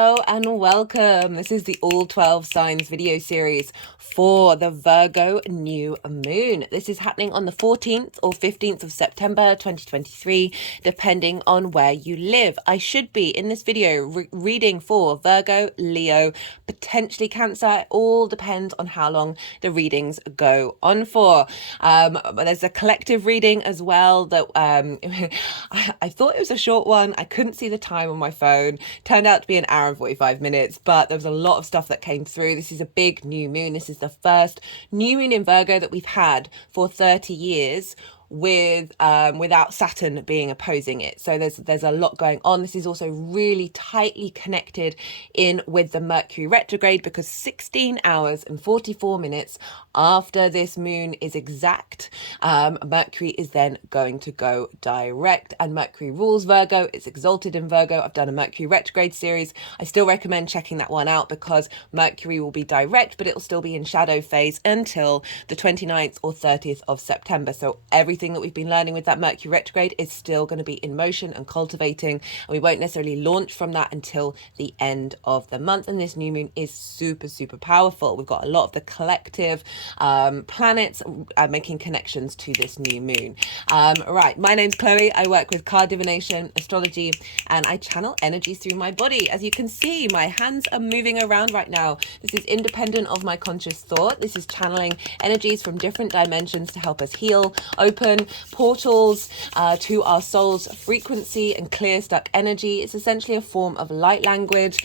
Hello and welcome. This is the All 12 Signs video series for the Virgo New Moon. This is happening on the 14th or 15th of September 2023, depending on where you live. I should be in this video reading for Virgo, Leo, potentially Cancer. It all depends on how long the readings go on for. There's a collective reading as well that I thought it was a short one. I couldn't see the time on my phone. Turned out to be an hour and 45 minutes, but there was a lot of stuff that came through. This is a big new moon. This is the first new moon in Virgo that we've had for 30 years without Saturn being opposing it. So there's a lot going on. This is also really tightly connected in with the Mercury retrograde, because 16 hours and 44 minutes after this moon is exact, Mercury is then going to go direct, and Mercury rules Virgo. It's exalted in Virgo. I've done a Mercury retrograde series. I still recommend checking that one out, because Mercury will be direct, but it will still be in shadow phase until the 29th or 30th of September. So everything that we've been learning with that Mercury retrograde is still going to be in motion and cultivating, and we won't necessarily launch from that until the end of the month. And this new moon is super powerful. We've got a lot of the collective planets making connections to this new moon. Right, my name's Chloe. I work with card divination, astrology, and I channel energies through my body. As you can see, my hands are moving around right now. This is independent of my conscious thought. This is channeling energies from different dimensions to help us heal, open portals to our soul's frequency and clear stuck energy. It's essentially a form of light language,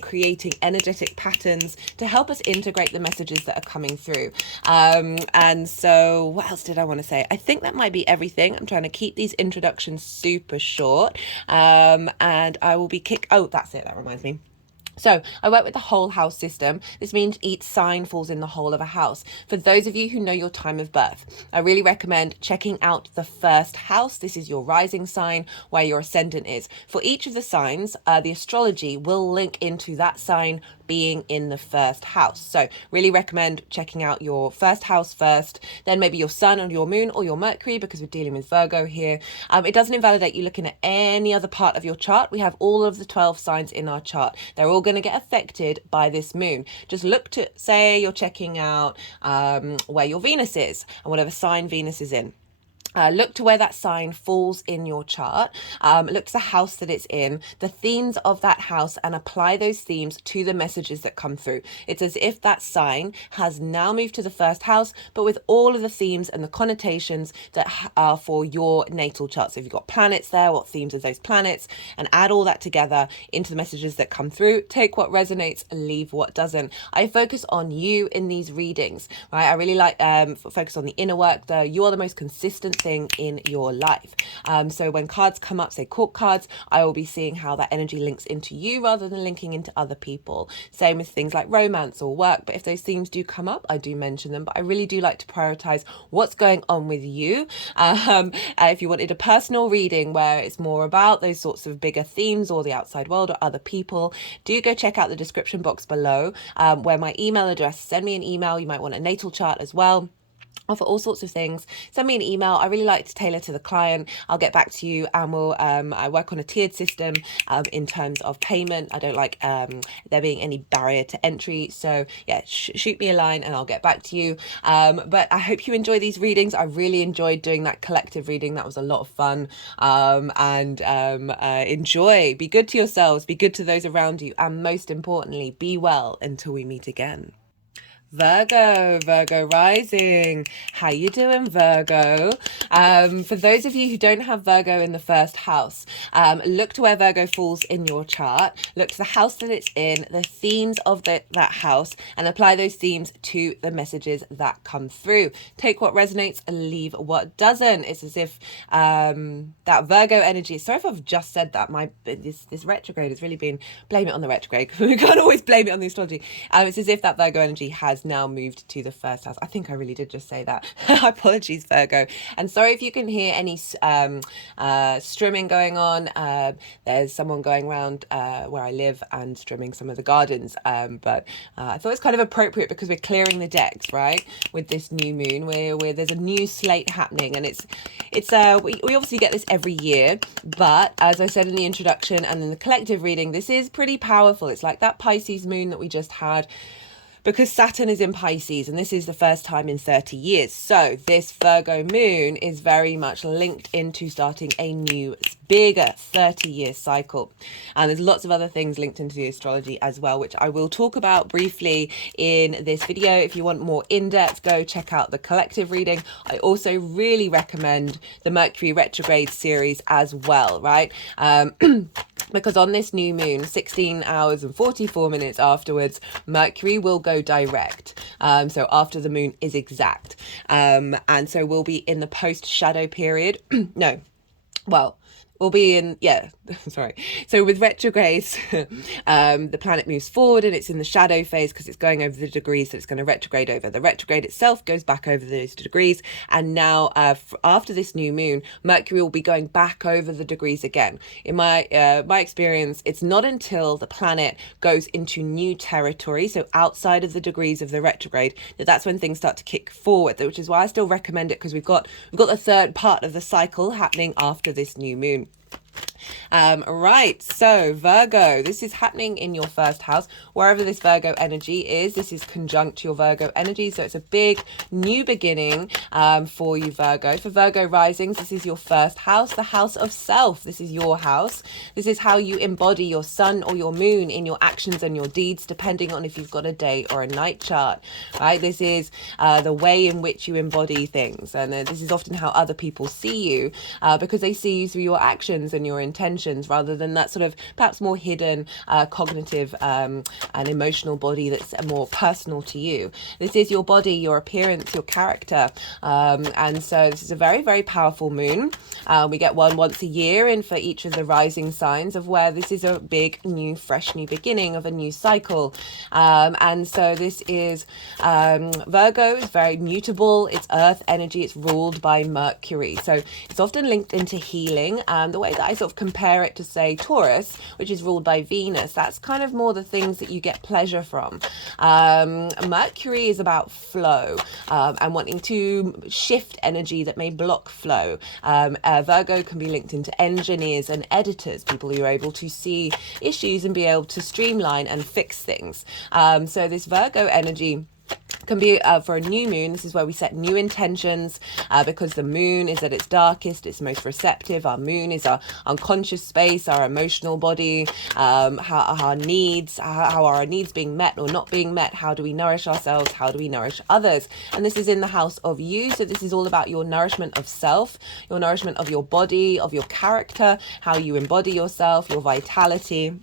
creating energetic patterns to help us integrate the messages that are coming through. And so what else did I want to say? I think that might be everything. I'm trying to keep these introductions super short, and I will be oh, that's it. That reminds me. So I work with the whole house system. This means each sign falls in the whole of a house. For those of you who know your time of birth, I really recommend checking out the first house. This is your rising sign, where your ascendant is. For each of the signs, the astrology will link into that sign being in the first house. So really recommend checking out your first house first, then maybe your sun or your moon or your Mercury, because we're dealing with Virgo here. It doesn't invalidate you looking at any other part of your chart. We have all of the 12 signs in our chart. They're all going to get affected by this moon. Just look to, say you're checking out where your Venus is and whatever sign Venus is in. Look to where that sign falls in your chart. Look to the house that it's in, the themes of that house, and apply those themes to the messages that come through. It's as if that sign has now moved to the first house, but with all of the themes and the connotations that are for your natal chart. So if you've got planets there, what themes of those planets, and add all that together into the messages that come through. Take what resonates, leave what doesn't. I focus on you in these readings, right? I really like focus on the inner work, though. You are the most consistent thing in your life. So when cards come up, say court cards, I will be seeing how that energy links into you rather than linking into other people. Same with things like romance or work. But if those themes do come up, I do mention them. But I really do like to prioritize what's going on with you. If you wanted a personal reading where it's more about those sorts of bigger themes or the outside world or other people, do go check out the description box below, where my email address. Send me an email. You might want a natal chart as well. Offer all sorts of things. Send me an email. I really like to tailor to the client. I'll get back to you, and we'll I work on a tiered system in terms of payment. I don't like there being any barrier to entry. So yeah, shoot me a line and I'll get back to you. But I hope you enjoy these readings. I really enjoyed doing that collective reading. That was a lot of fun. Enjoy. Be good to yourselves. Be good to those around you. And most importantly, be well until we meet again. Virgo rising. How you doing, Virgo? For those of you who don't have Virgo in the first house, look to where Virgo falls in your chart. Look to the house that it's in, the themes of that house, and apply those themes to the messages that come through. Take what resonates and leave what doesn't. It's as if that Virgo energy, sorry if I've just said that, this retrograde has really been, blame it on the retrograde. We can't always blame it on the astrology. It's as if that Virgo energy has has now moved to the first house. I think I really did just say that. Apologies, Virgo. And sorry if you can hear any strimming going on. There's someone going around where I live and strimming some of the gardens. But I thought it's kind of appropriate because we're clearing the decks, right? With this new moon, where there's a new slate happening, and we obviously get this every year. But as I said in the introduction and in the collective reading, this is pretty powerful. It's like that Pisces moon that we just had, because Saturn is in Pisces, and this is the first time in 30 years. So this Virgo moon is very much linked into starting a new, bigger 30-year cycle. And there's lots of other things linked into the astrology as well, which I will talk about briefly in this video. If you want more in-depth, go check out the collective reading. I also really recommend the Mercury retrograde series as well, right? Because on this new moon, 16 hours and 44 minutes afterwards, Mercury will go direct. So after the moon is exact. And so we'll be in the post-shadow period. No, well, we'll be in, sorry. So with retrogrades, the planet moves forward and it's in the shadow phase because it's going over the degrees that it's going to retrograde over. The retrograde itself goes back over those degrees. And now after this new moon, Mercury will be going back over the degrees again. In my experience, it's not until the planet goes into new territory, so outside of the degrees of the retrograde, that's when things start to kick forward, which is why I still recommend it, because we've got the third part of the cycle happening after this new moon. Right, so Virgo, this is happening in your first house. Wherever this Virgo energy is, this is conjunct your Virgo energy, so it's a big new beginning for you, Virgo. For Virgo risings, this is your first house, the house of self. This is your house. This is how you embody your sun or your moon in your actions and your deeds, depending on if you've got a day or a night chart, right? This is the way in which you embody things, and this is often how other people see you, because they see you through your actions and your intentions, rather than that sort of perhaps more hidden cognitive and emotional body that's more personal to you. This is your body, your appearance, your character, and so this is a very, very powerful moon. We get one once a year in for each of the rising signs, of where this is a big new fresh new beginning of a new cycle, and so this is Virgo is very mutable. It's earth energy. It's ruled by Mercury, so it's often linked into healing. The way that I sort of compare it to, say, Taurus, which is ruled by Venus, that's kind of more the things that you get pleasure from. Mercury is about flow and wanting to shift energy that may block flow. Virgo can be linked into engineers and editors, people who are able to see issues and be able to streamline and fix things. So this Virgo energy can be for a new moon. This is where we set new intentions, because the moon is at its darkest, it's most receptive. Our moon is our unconscious space, our emotional body, how our needs, how are our needs being met or not being met, how do we nourish ourselves, how do we nourish others. And this is in the house of you, so this is all about your nourishment of self, your nourishment of your body, of your character, how you embody yourself, your vitality.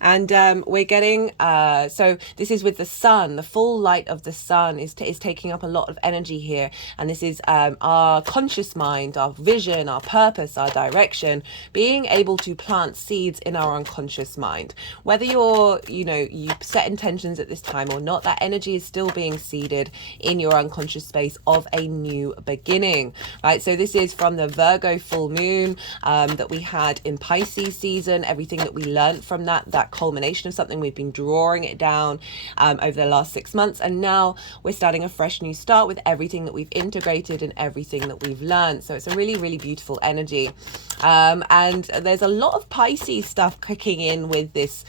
And we're getting, so this is with the sun. The full light of the sun is taking up a lot of energy here. And this is our conscious mind, our vision, our purpose, our direction, being able to plant seeds in our unconscious mind. Whether you set intentions at this time or not, that energy is still being seeded in your unconscious space of a new beginning, right? So this is from the Virgo full moon that we had in Pisces season, everything that we learned from that culmination of something. We've been drawing it down over the last 6 months, and now we're starting a fresh new start with everything that we've integrated and everything that we've learned. So it's a really, really beautiful energy, and there's a lot of Pisces stuff kicking in with this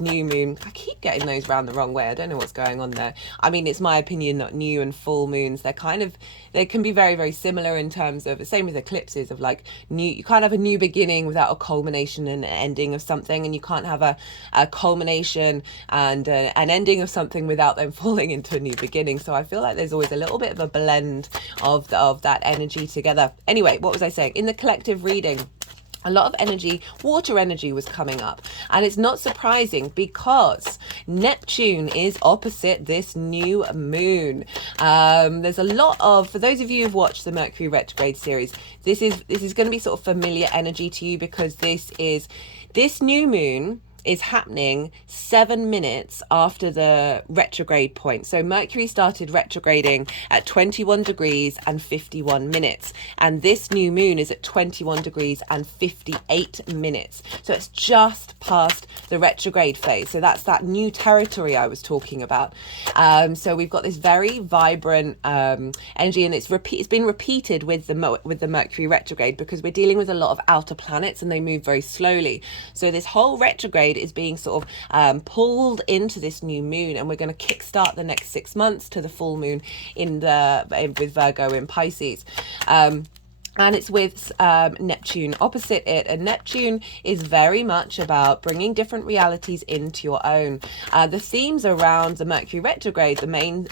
new moon. I keep getting those round the wrong way. I don't know what's going on there. I mean, it's my opinion that new and full moons, they can be very, very similar in terms of, the same with eclipses, of like you can't have a new beginning without a culmination and an ending of something, and you can't have a culmination and an ending of something without them falling into a new beginning. So I feel like there's always a little bit of a blend of that energy together. Anyway, what was I saying? In the collective reading, a lot of energy, water energy, was coming up. And it's not surprising, because Neptune is opposite this new moon. There's a lot of, for those of you who've watched the Mercury retrograde series, this is going to be sort of familiar energy to you, because this new moon is happening 7 minutes after the retrograde point. So Mercury started retrograding at 21 degrees and 51 minutes. And this new moon is at 21 degrees and 58 minutes. So it's just past the retrograde phase. So that's that new territory I was talking about. So we've got this very vibrant energy, and it's been repeated with the Mercury retrograde, because we're dealing with a lot of outer planets and they move very slowly. So this whole retrograde is being sort of pulled into this new moon, and we're going to kickstart the next 6 months to the full moon with Virgo in Pisces. And it's with Neptune opposite it. And Neptune is very much about bringing different realities into your own. The themes around the Mercury retrograde, the main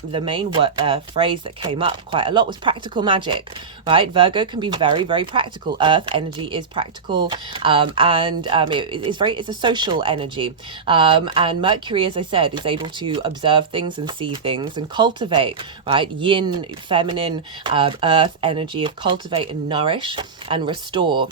phrase that came up quite a lot was practical magic, right? Virgo can be very, very practical. Earth energy is practical, it's a social energy. And Mercury, as I said, is able to observe things and see things and cultivate, right? Yin, feminine, earth energy of cultivate and nourish and restore.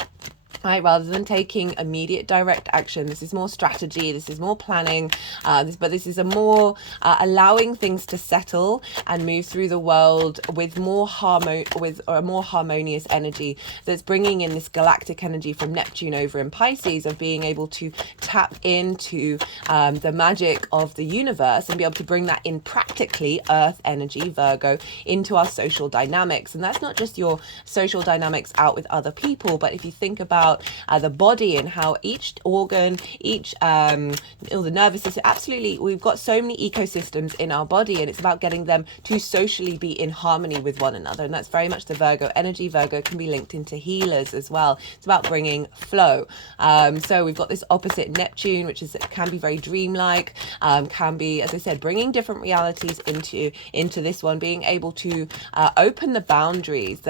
Right, rather than taking immediate direct action. This is more strategy, this is more planning, but this is a more allowing things to settle and move through the world with a more harmonious energy, that's bringing in this galactic energy from Neptune over in Pisces, of being able to tap into the magic of the universe and be able to bring that in practically, earth energy, Virgo, into our social dynamics. And that's not just your social dynamics out with other people, but if you think about the body and how each organ, the nervous system, absolutely, we've got so many ecosystems in our body, and it's about getting them to socially be in harmony with one another. And that's very much the Virgo energy. Virgo can be linked into healers as well. It's about bringing flow. So we've got this opposite Neptune, which can be very dreamlike, can be, as I said, bringing different realities into this one, being able to open the boundaries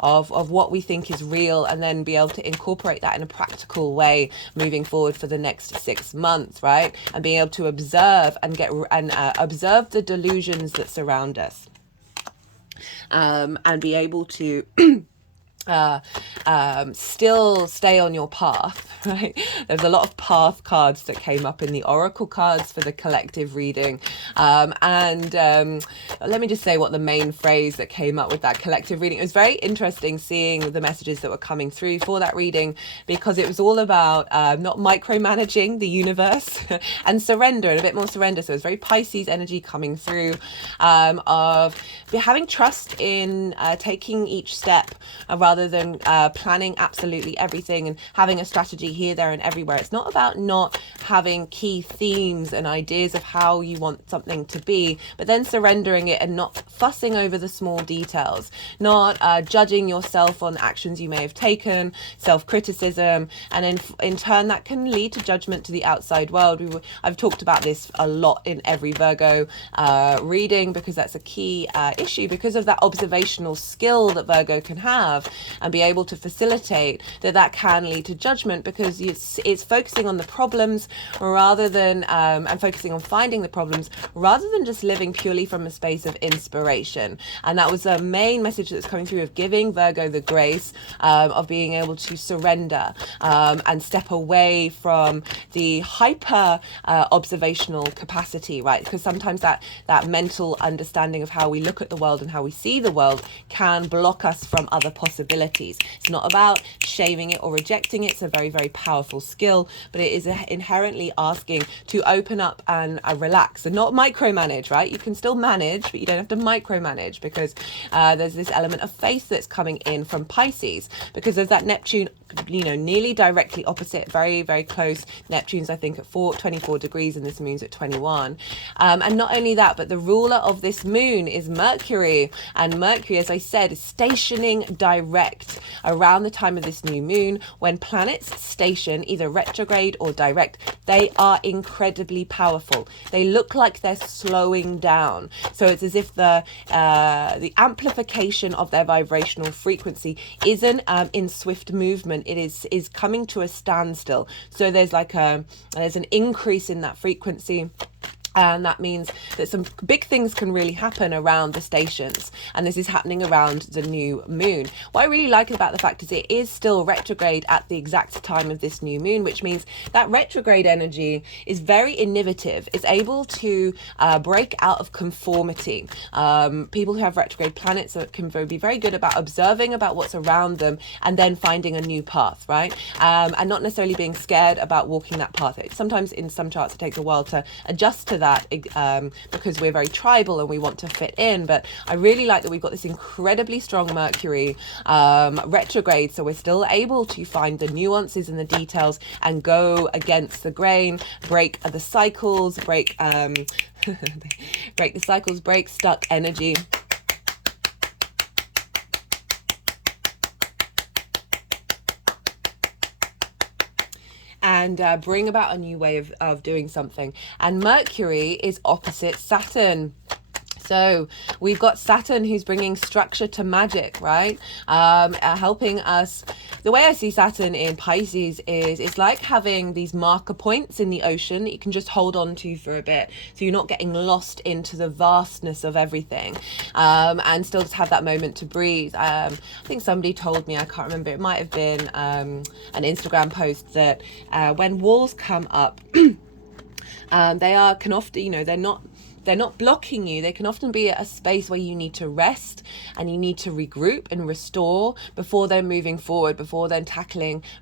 of what we think is real, and then be able to incorporate that in a practical way moving forward for the next 6 months, right? And being able to observe and observe the delusions that surround us, and be able to still stay on your path, right? There's a lot of path cards that came up in the oracle cards for the collective reading, let me just say what the main phrase that came up with that collective reading. It was very interesting seeing the messages that were coming through for that reading, because it was all about not micromanaging the universe and surrender, and a bit more surrender. So it was very Pisces energy coming through, of having trust in taking each step, rather than planning absolutely everything and having a strategy here, there, and everywhere. It's not about not having key themes and ideas of how you want something to be, but then surrendering it and not fussing over the small details, not judging yourself on actions you may have taken, self-criticism, and in turn that can lead to judgment to the outside world. I've talked about this a lot in every Virgo reading, because that's a key issue, because of that observational skill that Virgo can have and be able to facilitate that can lead to judgment, because it's focusing on the problems rather than and focusing on finding the problems rather than just living purely from a space of inspiration. And that was a main message that's coming through, of giving Virgo the grace of being able to surrender and step away from the hyper observational capacity, right? Because sometimes that mental understanding of how we look at the world and how we see the world can block us from other possibilities. It's not about shaming it or rejecting it. It's a very, very powerful skill, but it is inherently asking to open up and relax and not micromanage, right? You can still manage, but you don't have to micromanage, because there's this element of faith that's coming in from Pisces, because of that Neptune, nearly directly opposite, very, very close. Neptune's, I think, at 24 degrees and this moon's at 21. And not only that, but the ruler of this moon is Mercury. And Mercury, as I said, is stationing direct around the time of this new moon. When planets station either retrograde or direct, they are incredibly powerful. They look like they're slowing down. So it's as if the amplification of their vibrational frequency isn't in swift movement. It is coming to a standstill. So there's an increase in that frequency. And that means that some big things can really happen around the stations. And this is happening around the new moon. What I really like about the fact is it is still retrograde at the exact time of this new moon, which means that retrograde energy is very innovative. It's able to break out of conformity. People who have retrograde planets can be very good about observing about what's around them and then finding a new path, right? And not necessarily being scared about walking that path. Sometimes in some charts it takes a while to adjust to that because we're very tribal and we want to fit in. But I really like that we've got this incredibly strong Mercury retrograde, so we're still able to find the nuances and the details and go against the grain, break the cycles, break break the cycles, break stuck energy. And bring about a new way of doing something. And Mercury is opposite Saturn. So we've got Saturn who's bringing structure to magic, right? Helping us. The way I see Saturn in Pisces is it's like having these marker points in the ocean that you can just hold on to for a bit. So you're not getting lost into the vastness of everything, and still just have that moment to breathe. I think somebody told me, I can't remember, it might have been an Instagram post, that when walls come up, can often, they're not blocking you. They can often be a space where you need to rest and you need to regroup and restore before then moving forward, before then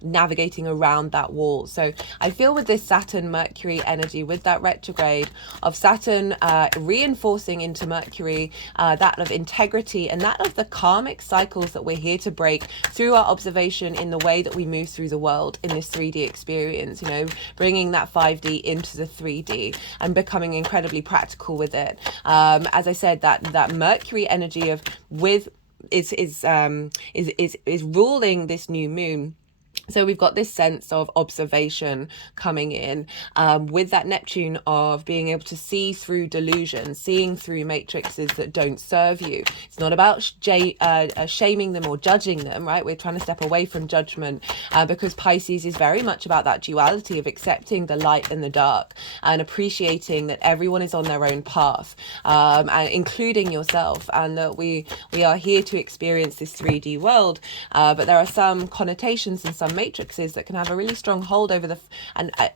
navigating around that wall. So I feel with this Saturn Mercury energy, with that retrograde of Saturn reinforcing into Mercury, that of integrity and that of the karmic cycles that we're here to break through our observation in the way that we move through the world in this 3D experience, bringing that 5D into the 3D and becoming incredibly practical with it. As I said, that Mercury energy is ruling this new moon. So we've got this sense of observation coming in, with that Neptune of being able to see through delusion, seeing through matrices that don't serve you. It's not about shaming them or judging them, right? We're trying to step away from judgment, because Pisces is very much about that duality of accepting the light and the dark and appreciating that everyone is on their own path, and including yourself, and that we are here to experience this 3D world, but there are some connotations and some matrices that can have a really strong hold over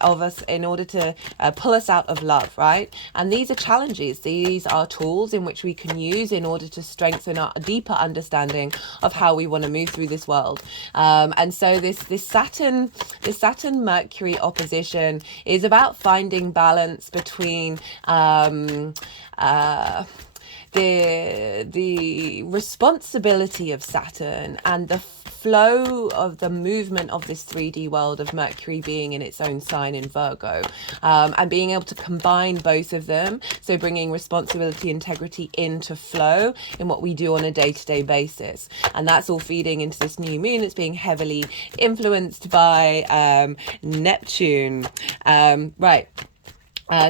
of us in order to pull us out of love, right? And these are challenges. These are tools in which we can use in order to strengthen our deeper understanding of how we want to move through this world. And so this Saturn Mercury opposition is about finding balance between the responsibility of Saturn and the flow of the movement of this 3D world of Mercury being in its own sign in Virgo, and being able to combine both of them. So bringing responsibility, integrity into flow in what we do on a day-to-day basis. And that's all feeding into this new moon. It's being heavily influenced by Neptune. Right.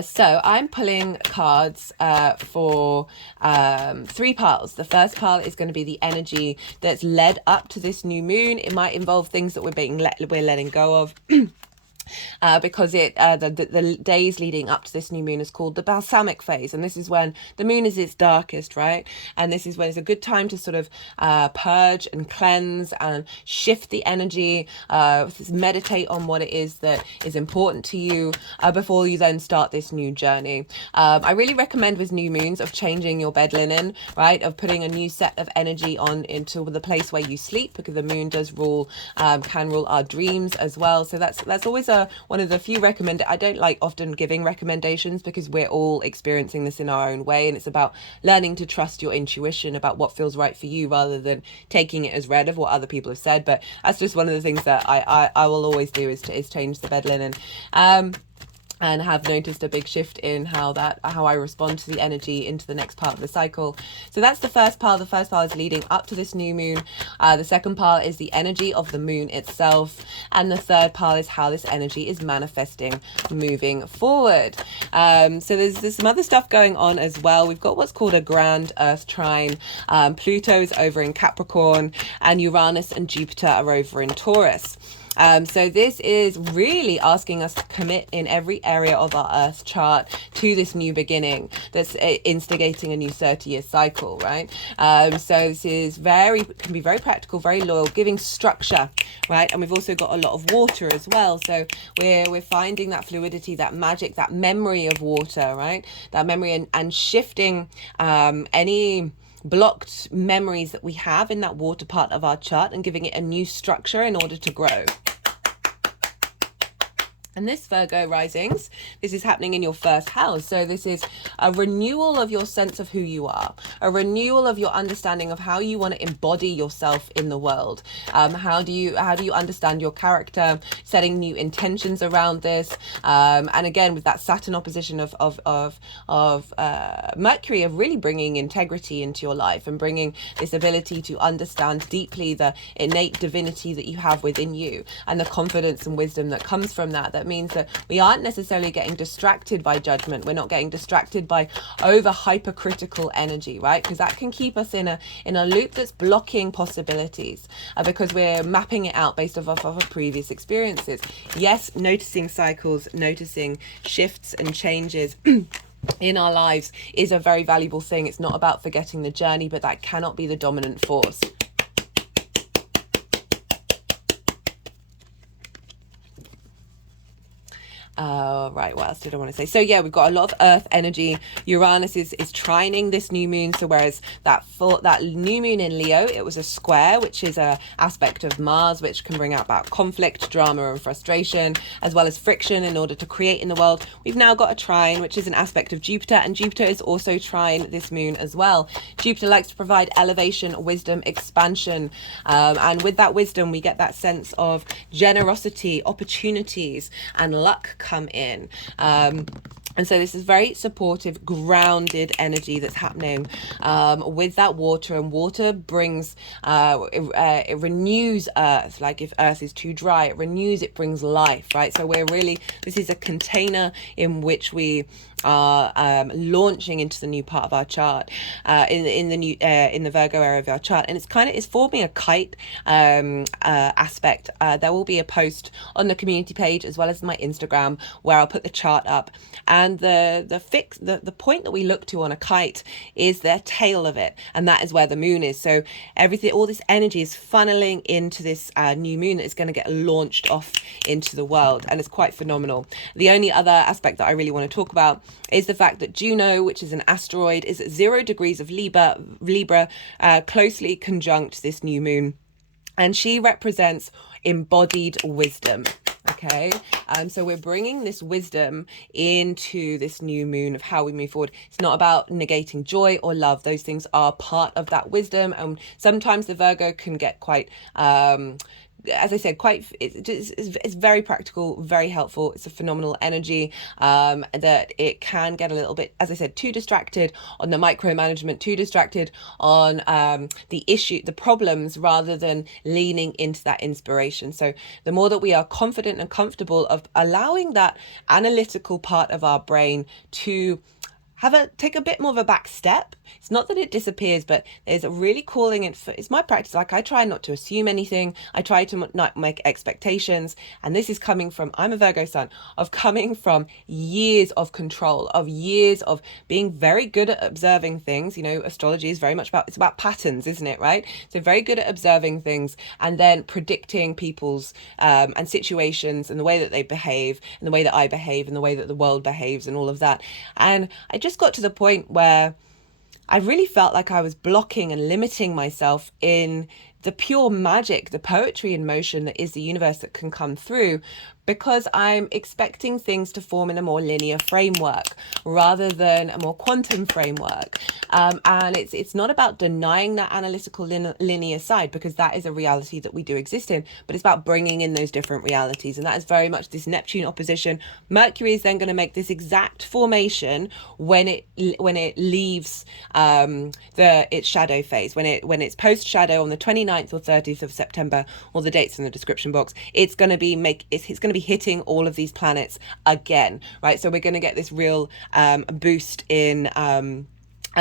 So I'm pulling cards for 3 piles. The first pile is going to be the energy that's led up to this new moon. It might involve things that we're letting go of. Because the days leading up to this new moon is called the balsamic phase, and this is when the moon is its darkest, right? And this is when it's a good time to sort of purge and cleanse and shift the energy, meditate on what it is that is important to you, before you then start this new journey. I really recommend with new moons of changing your bed linen, right? Of putting a new set of energy on into the place where you sleep, because the moon does can rule our dreams as well. So that's always one of the few I don't like often giving recommendations, because we're all experiencing this in our own way, and it's about learning to trust your intuition about what feels right for you rather than taking it as read of what other people have said. But that's just one of the things that I will always do is change the bed linen. And have noticed a big shift in how I respond to the energy into the next part of the cycle. So that's the first pile. The first pile is leading up to this new moon. The second pile is the energy of the moon itself. And the third pile is how this energy is manifesting moving forward. So there's some other stuff going on as well. We've got what's called a grand Earth trine. Pluto's over in Capricorn, and Uranus and Jupiter are over in Taurus. So this is really asking us to commit in every area of our Earth chart to this new beginning that's instigating a new 30-year cycle, right? So this is can be very practical, very loyal, giving structure, right? And we've also got a lot of water as well. So we're finding that fluidity, that magic, that memory of water, right? That memory and shifting any blocked memories that we have in that water part of our chart and giving it a new structure in order to grow. And this Virgo risings, this is happening in your first house. So this is a renewal of your sense of who you are, a renewal of your understanding of how you want to embody yourself in the world. How do you understand your character, setting new intentions around this. And again, with that Saturn opposition of Mercury, of really bringing integrity into your life and bringing this ability to understand deeply the innate divinity that you have within you and the confidence and wisdom that comes from that means that we aren't necessarily getting distracted by judgment. We're not getting distracted by over hypercritical energy, right? Because that can keep us in a loop that's blocking possibilities because we're mapping it out based off of our previous experiences. Yes, noticing cycles, noticing shifts and changes in our lives is a very valuable thing. It's not about forgetting the journey, but that cannot be the dominant force. Right, what else did I want to say? So yeah, we've got a lot of earth energy. Uranus is trining this new moon. So whereas that new moon in Leo, it was a square, which is a aspect of Mars, which can bring about conflict, drama and frustration, as well as friction in order to create in the world. We've now got a trine, which is an aspect of Jupiter, and Jupiter is also trine this moon as well. Jupiter likes to provide elevation, wisdom, expansion, and with that wisdom we get that sense of generosity, opportunities and luck come in. And so this is very supportive, grounded energy that's happening with that water. And water brings, it renews earth. Like if earth is too dry, it renews, it brings life, right? So this is a container in which we are launching into the new part of our chart, in the Virgo area of our chart, and it's forming a kite aspect. There will be a post on the community page as well as my Instagram where I'll put the chart up, and the point that we look to on a kite is the tail of it, and that is where the moon is. So all this energy is funneling into this new moon that is going to get launched off into the world, and it's quite phenomenal. The only other aspect that I really want to talk about is the fact that Juno, which is an asteroid, is at 0 degrees of Libra, closely conjunct this new moon, and she represents embodied wisdom. Okay, so we're bringing this wisdom into this new moon of how we move forward. It's not about negating joy or love. Those things are part of that wisdom, and sometimes the Virgo can get quite as I said, it's very practical, very helpful. It's a phenomenal energy that it can get a little bit, as I said, too distracted on the micromanagement, too distracted on the problems, rather than leaning into that inspiration. So the more that we are confident and comfortable of allowing that analytical part of our brain to take a bit more of a back step. It's not that it disappears, but there's a really calling it. It's my practice. Like I try not to assume anything. I try to not make expectations. And this is coming from, I'm a Virgo sun, of coming from years of control, of years of being very good at observing things. You know, astrology is very much it's about patterns, isn't it? Right. So very good at observing things and then predicting people's and situations and the way that they behave and the way that I behave and the way that the world behaves and all of that. And I just got to the point where I really felt like I was blocking and limiting myself in the pure magic, the poetry in motion that is the universe that can come through, because I'm expecting things to form in a more linear framework rather than a more quantum framework. And it's not about denying that analytical linear side, because that is a reality that we do exist in, but it's about bringing in those different realities. And that is very much this Neptune opposition. Mercury is then going to make this exact formation when it leaves its shadow phase, when it's post shadow on the 29th or 30th of September, all the dates in the description box. It's going to be hitting all of these planets again, right? So we're going to get this real boost in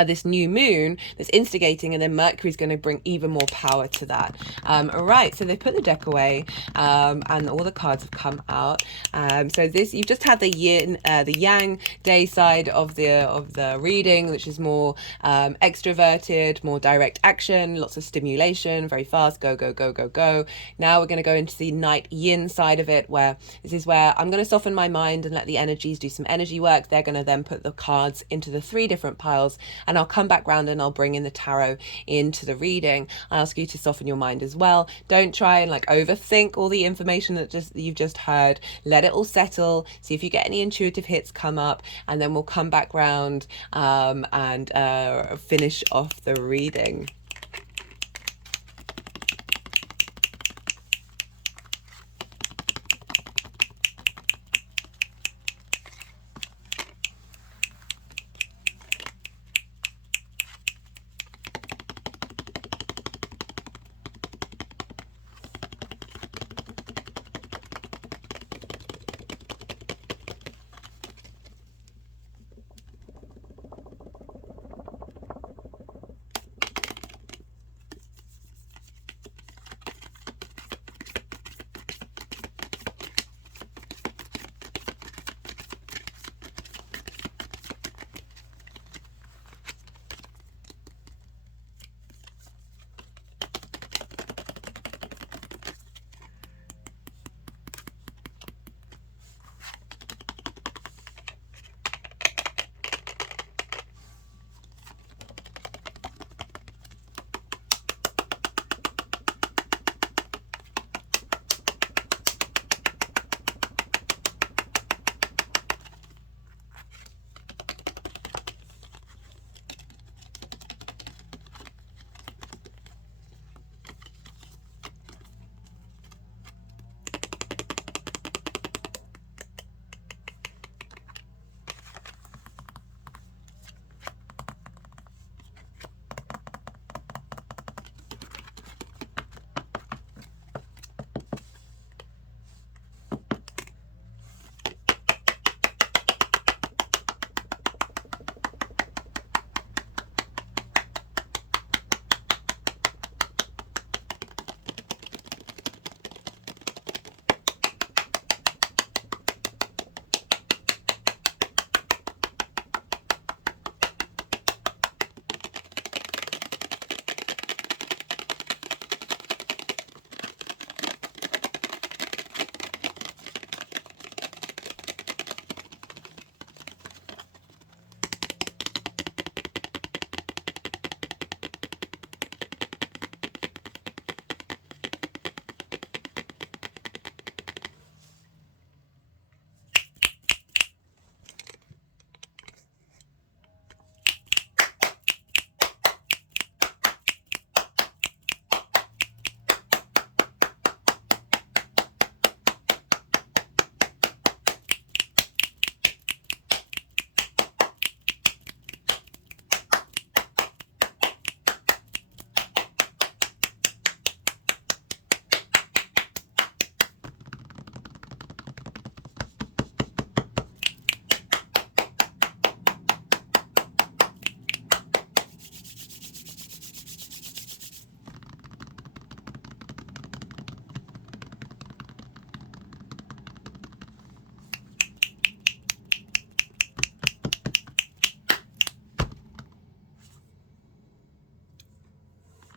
this new moon that's instigating, and then Mercury's going to bring even more power to that. All right, so they put the deck away, and all the cards have come out. So this, you've just had the yin, the yang day side of the reading, which is more extroverted, more direct action, lots of stimulation, very fast, go go go go go. Now we're going to go into the night yin side of it, where this is where I'm going to soften my mind and let the energies do some energy work. They're going to then put the cards into the 3 different piles, and I'll come back round and I'll bring in the tarot into the reading. I ask you to soften your mind as well. Don't try and like overthink all the information that you've just heard. Let it all settle. See if you get any intuitive hits come up, and then we'll come back round and finish off the reading.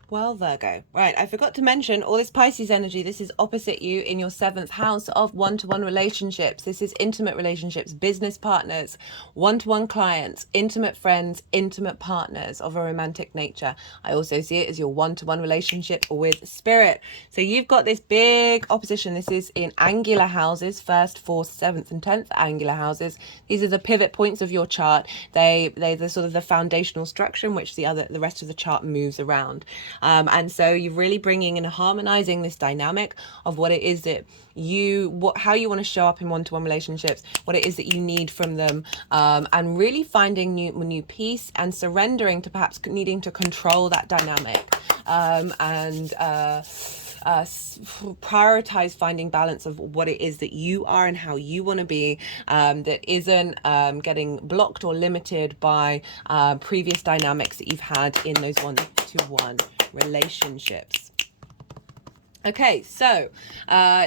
Well, Virgo, right, I forgot to mention all this Pisces energy. This is opposite you in your 7th house of one-to-one relationships. This is intimate relationships, business partners, one-to-one clients, intimate friends, intimate partners of a romantic nature. I also see it as your one-to-one relationship with spirit. So you've got this big opposition. This is in angular houses, 1st, 4th, 7th and 10th angular houses. These are the pivot points of your chart. They're the sort of the foundational structure in which the rest of the chart moves around. And so you're really bringing and harmonizing this dynamic of what it is that how you want to show up in one-to-one relationships, what it is that you need from them, and really finding new peace and surrendering to perhaps needing to control that dynamic, and prioritize finding balance of what it is that you are and how you want to be, that isn't getting blocked or limited by previous dynamics that you've had in those one-to-one relationships. Okay, so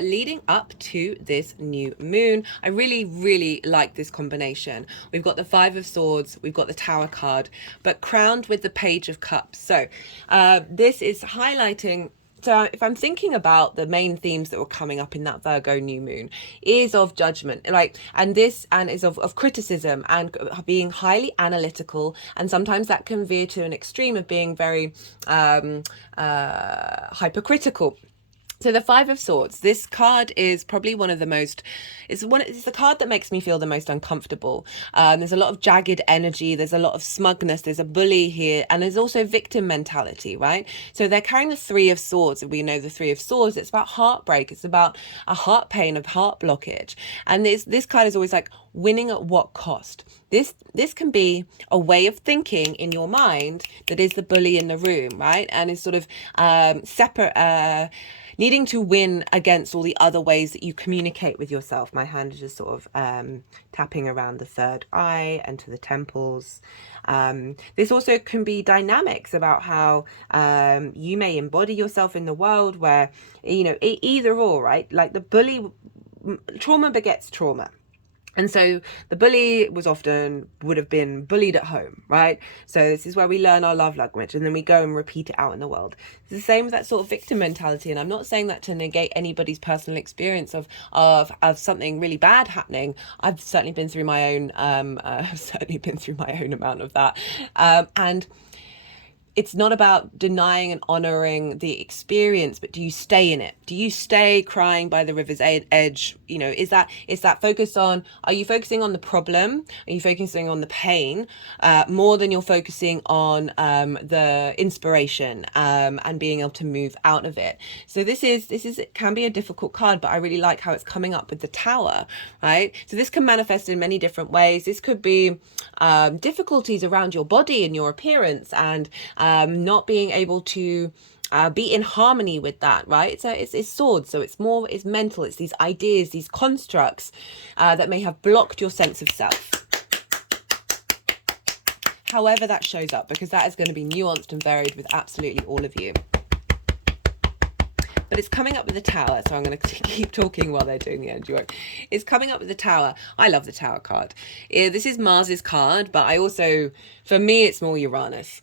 leading up to this new moon, I really like this combination. We've got the Five of Swords, we've got the Tower card, but crowned with the Page of Cups. So this is highlighting. So if I'm thinking about the main themes that were coming up in that Virgo new moon, is of judgment, and is of criticism and being highly analytical, and sometimes that can veer to an extreme of being very hypercritical. So the Five of Swords, this card is probably one of the most, it's the card that makes me feel the most uncomfortable. There's a lot of jagged energy, there's a lot of smugness, there's a bully here, and there's also victim mentality, right? So they're carrying the Three of Swords. We know the Three of Swords, it's about heartbreak, it's about a heart pain, of heart blockage. And this card is always like, winning at what cost? This can be a way of thinking in your mind that is the bully in the room, right? And is sort of separate, needing to win against all the other ways that you communicate with yourself. My hand is just sort of tapping around the third eye and to the temples. This also can be dynamics about how you may embody yourself in the world, where, you know, either or, right? Like the bully, trauma begets trauma. And so the bully would have been bullied at home, right? So this is where we learn our love language, and then we go and repeat it out in the world. It's the same with that sort of victim mentality. And I'm not saying that to negate anybody's personal experience of something really bad happening. I've certainly been through my own, amount of that. And it's not about denying and honoring the experience, but do you stay in it? Do you stay crying by the river's edge? You know, is that focused on, are you focusing on the problem? Are you focusing on the pain more than you're focusing on the inspiration and being able to move out of it? So it can be a difficult card, but I really like how it's coming up with the Tower, right? So this can manifest in many different ways. This could be difficulties around your body and your appearance, and not being able to be in harmony with that, right? So it's swords, so it's mental, it's these ideas, these constructs that may have blocked your sense of self. However that shows up, because that is going to be nuanced and varied with absolutely all of you. But it's coming up with the Tower, so I'm going to keep talking while they're doing the energy work. It's coming up with the Tower. I love the Tower card. This is Mars's card, but I also, for me, it's more Uranus,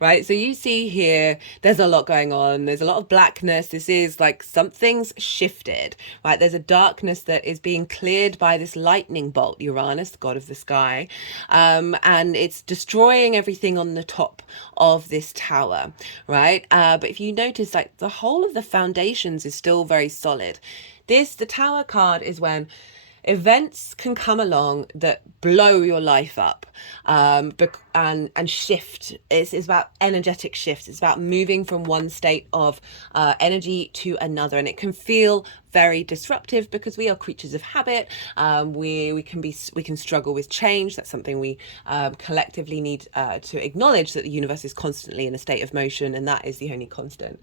right? So you see here, there's a lot going on. There's a lot of blackness. This is like something's shifted, right? There's a darkness that is being cleared by this lightning bolt, Uranus, the god of the sky. And it's destroying everything on the top of this tower, right? But if you notice, like the whole of the foundations is still very solid. The Tower card is when events can come along that blow your life up and shift. It's about energetic shifts. It's about moving from one state of energy to another, and it can feel very disruptive because we are creatures of habit. We can struggle with change. That's something we collectively need to acknowledge, that the universe is constantly in a state of motion, and that is the only constant.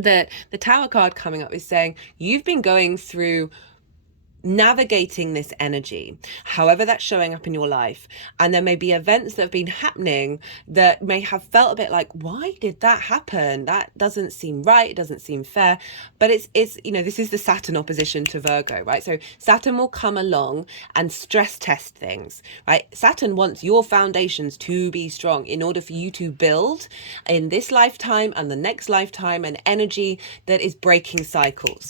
The Tower card coming up is saying you've been going through navigating this energy, however that's showing up in your life, and there may be events that have been happening that may have felt a bit like, why did that happen? That doesn't seem right, it doesn't seem fair. But it's you know, this is the Saturn opposition to Virgo, right? So Saturn will come along and stress test things, right? Saturn wants your foundations to be strong in order for you to build in this lifetime and the next lifetime an energy that is breaking cycles,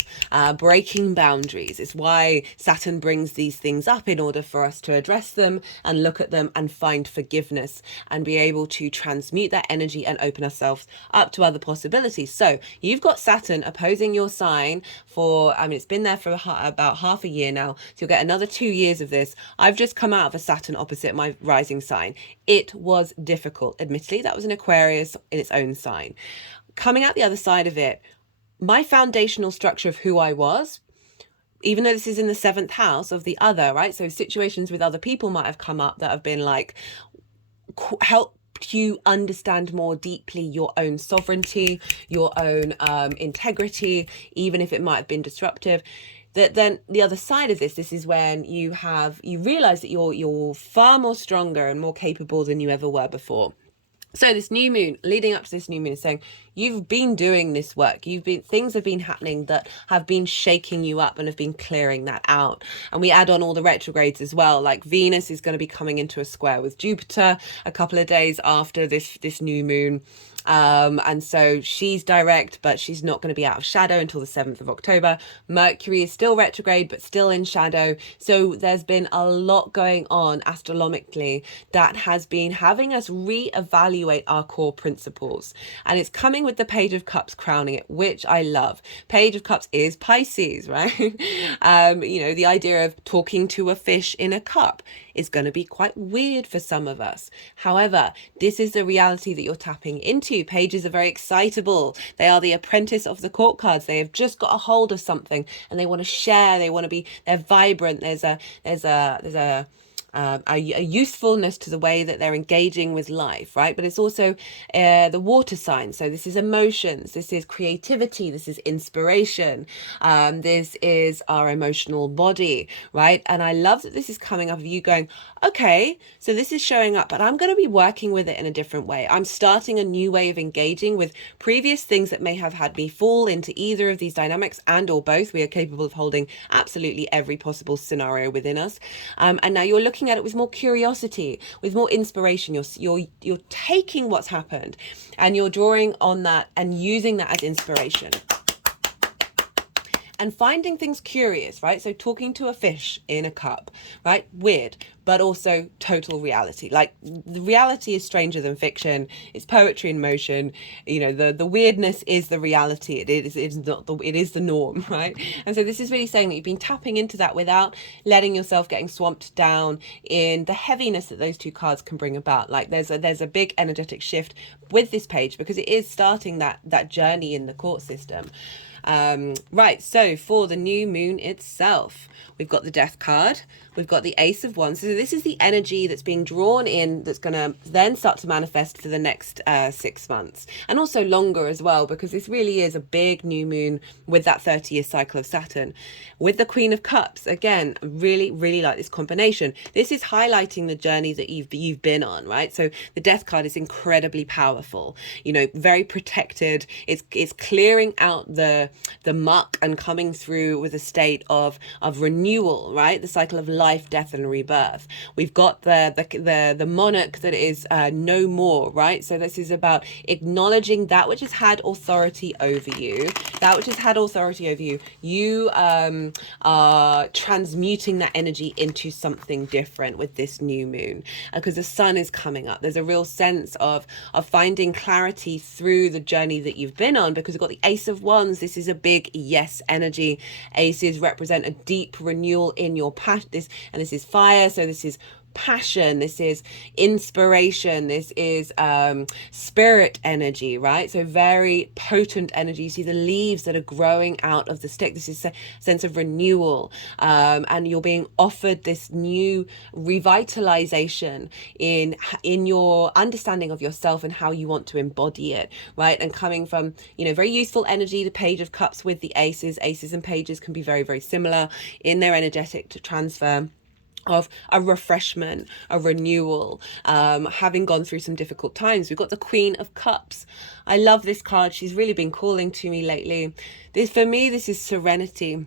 breaking boundaries. It's why Saturn brings these things up, in order for us to address them and look at them and find forgiveness and be able to transmute that energy and open ourselves up to other possibilities. So you've got Saturn opposing your sign for, it's been there for about half a year now. So you'll get another 2 years of this. I've just come out of a Saturn opposite my rising sign. It was difficult. Admittedly, that was an Aquarius in its own sign. Coming out the other side of it, my foundational structure of who I was, even though this is in the 7th house of the other, right? So situations with other people might have come up that have been like, help you understand more deeply your own sovereignty, your own integrity, even if it might have been disruptive. That then the other side of this is when you realize that you're far more stronger and more capable than you ever were before. So this new moon, leading up to this new moon, is saying you've been doing this work. Things have been happening that have been shaking you up and have been clearing that out. And we add on all the retrogrades as well. Like Venus is going to be coming into a square with Jupiter a couple of days after this new moon. And so she's direct, but she's not going to be out of shadow until the 7th of October. Mercury is still retrograde, but still in shadow. So there's been a lot going on astrologically that has been having us reevaluate our core principles. And it's coming with the Page of Cups crowning it, which I love. Page of Cups is Pisces, right? The idea of talking to a fish in a cup is going to be quite weird for some of us. However, this is the reality that you're tapping into. Pages are very excitable. They are the apprentice of the court cards. They have just got a hold of something and they want to share. They're vibrant. There's a usefulness to the way that they're engaging with life, right? But it's also the water sign. So this is emotions, this is creativity, this is inspiration, this is our emotional body, right? And I love that this is coming up of you going, okay, so this is showing up, but I'm going to be working with it in a different way. I'm starting a new way of engaging with previous things that may have had me fall into either of these dynamics and or both. We are capable of holding absolutely every possible scenario within us. And now you're looking at it with more curiosity, with more inspiration. You're taking what's happened and you're drawing on that and using that as inspiration. And finding things curious, right? So talking to a fish in a cup, right? Weird, but also total reality. Like the reality is stranger than fiction. It's poetry in motion. The weirdness is the reality. It is the norm, right? And so this is really saying that you've been tapping into that without letting yourself getting swamped down in the heaviness that those two cards can bring about. Like there's a big energetic shift with this page because it is starting that journey in the court system. Right, so for the new moon itself, we've got the Death card, we've got the Ace of Wands. So this is the energy that's being drawn in that's going to then start to manifest for the next 6 months and also longer as well, because this really is a big new moon with that 30-year cycle of Saturn. With the Queen of Cups, again, really, really like this combination. This is highlighting the journey that you've been on, right? So the Death card is incredibly powerful, very protected. It's clearing out the muck and coming through with a state of renewal, right? The cycle of life, death, and rebirth. We've got the monarch that is no more, right? So this is about acknowledging that which has had authority over you. That which has had authority over you. You are transmuting that energy into something different with this new moon, because the sun is coming up. There's a real sense of finding clarity through the journey that you've been on, because we've got the Ace of Wands. This is a big yes energy. Aces represent a deep renewal in your passion. This is fire, so this is passion, this is inspiration, this is spirit energy, right? So very potent energy. You see the leaves that are growing out of the stick. This is a sense of renewal, and you're being offered this new revitalization in your understanding of yourself and how you want to embody it, right? And coming from very useful energy, the Page of Cups with the aces and pages can be very, very similar in their energetic to transfer of a refreshment, a renewal, having gone through some difficult times. We've got the Queen of Cups. I love this card. She's really been calling to me lately. For me, this is serenity.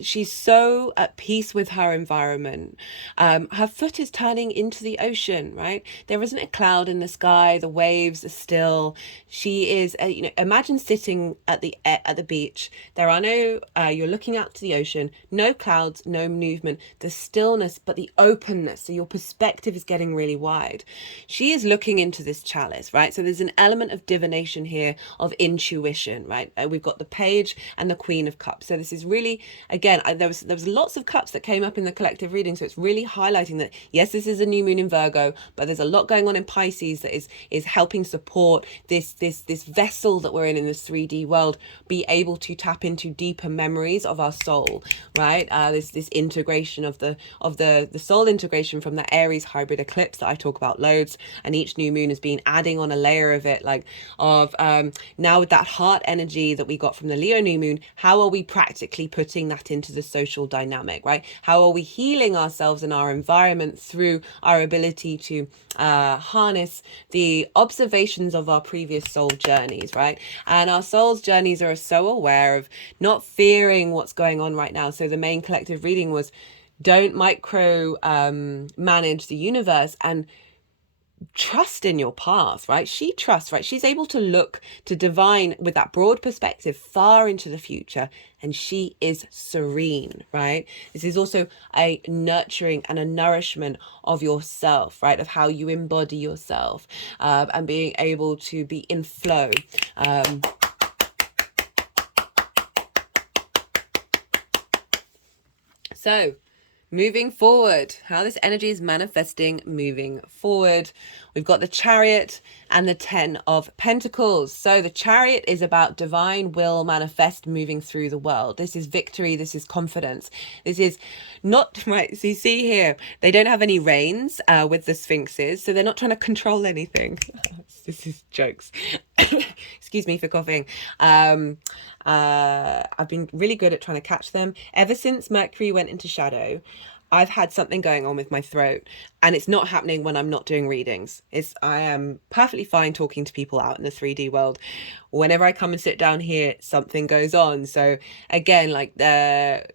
She's so at peace with her environment. Her foot is turning into the ocean, right? There isn't a cloud in the sky. The waves are still. She is, imagine sitting at the beach. There are no, you're looking out to the ocean, no clouds, no movement, the stillness, but the openness. So your perspective is getting really wide. She is looking into this chalice, right? So there's an element of divination here, of intuition, right? We've got the Page and the Queen of Cups. So this is really, again, there was lots of cups that came up in the collective reading. So it's really highlighting that, yes, this is a new moon in Virgo, but there's a lot going on in Pisces that is helping support this vessel that we're in this 3D world, be able to tap into deeper memories of our soul, right? This integration of the soul integration from the Aries hybrid eclipse that I talk about loads, and each new moon has been adding on a layer of it, like of now with that heart energy that we got from the Leo new moon, how are we practically putting that into the social dynamic, right? How are we healing ourselves and our environment through our ability to harness the observations of our previous soul journeys, right? And our soul's journeys are so aware of not fearing what's going on right now. So the main collective reading was, don't micro manage the universe and trust in your path, right? She trusts, right? She's able to look to divine with that broad perspective far into the future, and she is serene, right? This is also a nurturing and a nourishment of yourself, right? Of how you embody yourself, and being able to be in flow. So moving forward, how this energy is manifesting moving forward. We've got the Chariot and the 10 of Pentacles. So the Chariot is about divine will manifest moving through the world. This is victory. This is confidence. This is not, right, so you see here, they don't have any reins with the Sphinxes. So they're not trying to control anything. This is jokes. Excuse me for coughing. I've been really good at trying to catch them. Ever since Mercury went into shadow, I've had something going on with my throat, and it's not happening when I'm not doing readings. I am perfectly fine talking to people out in the 3D world. Whenever I come and sit down here, something goes on. So again, like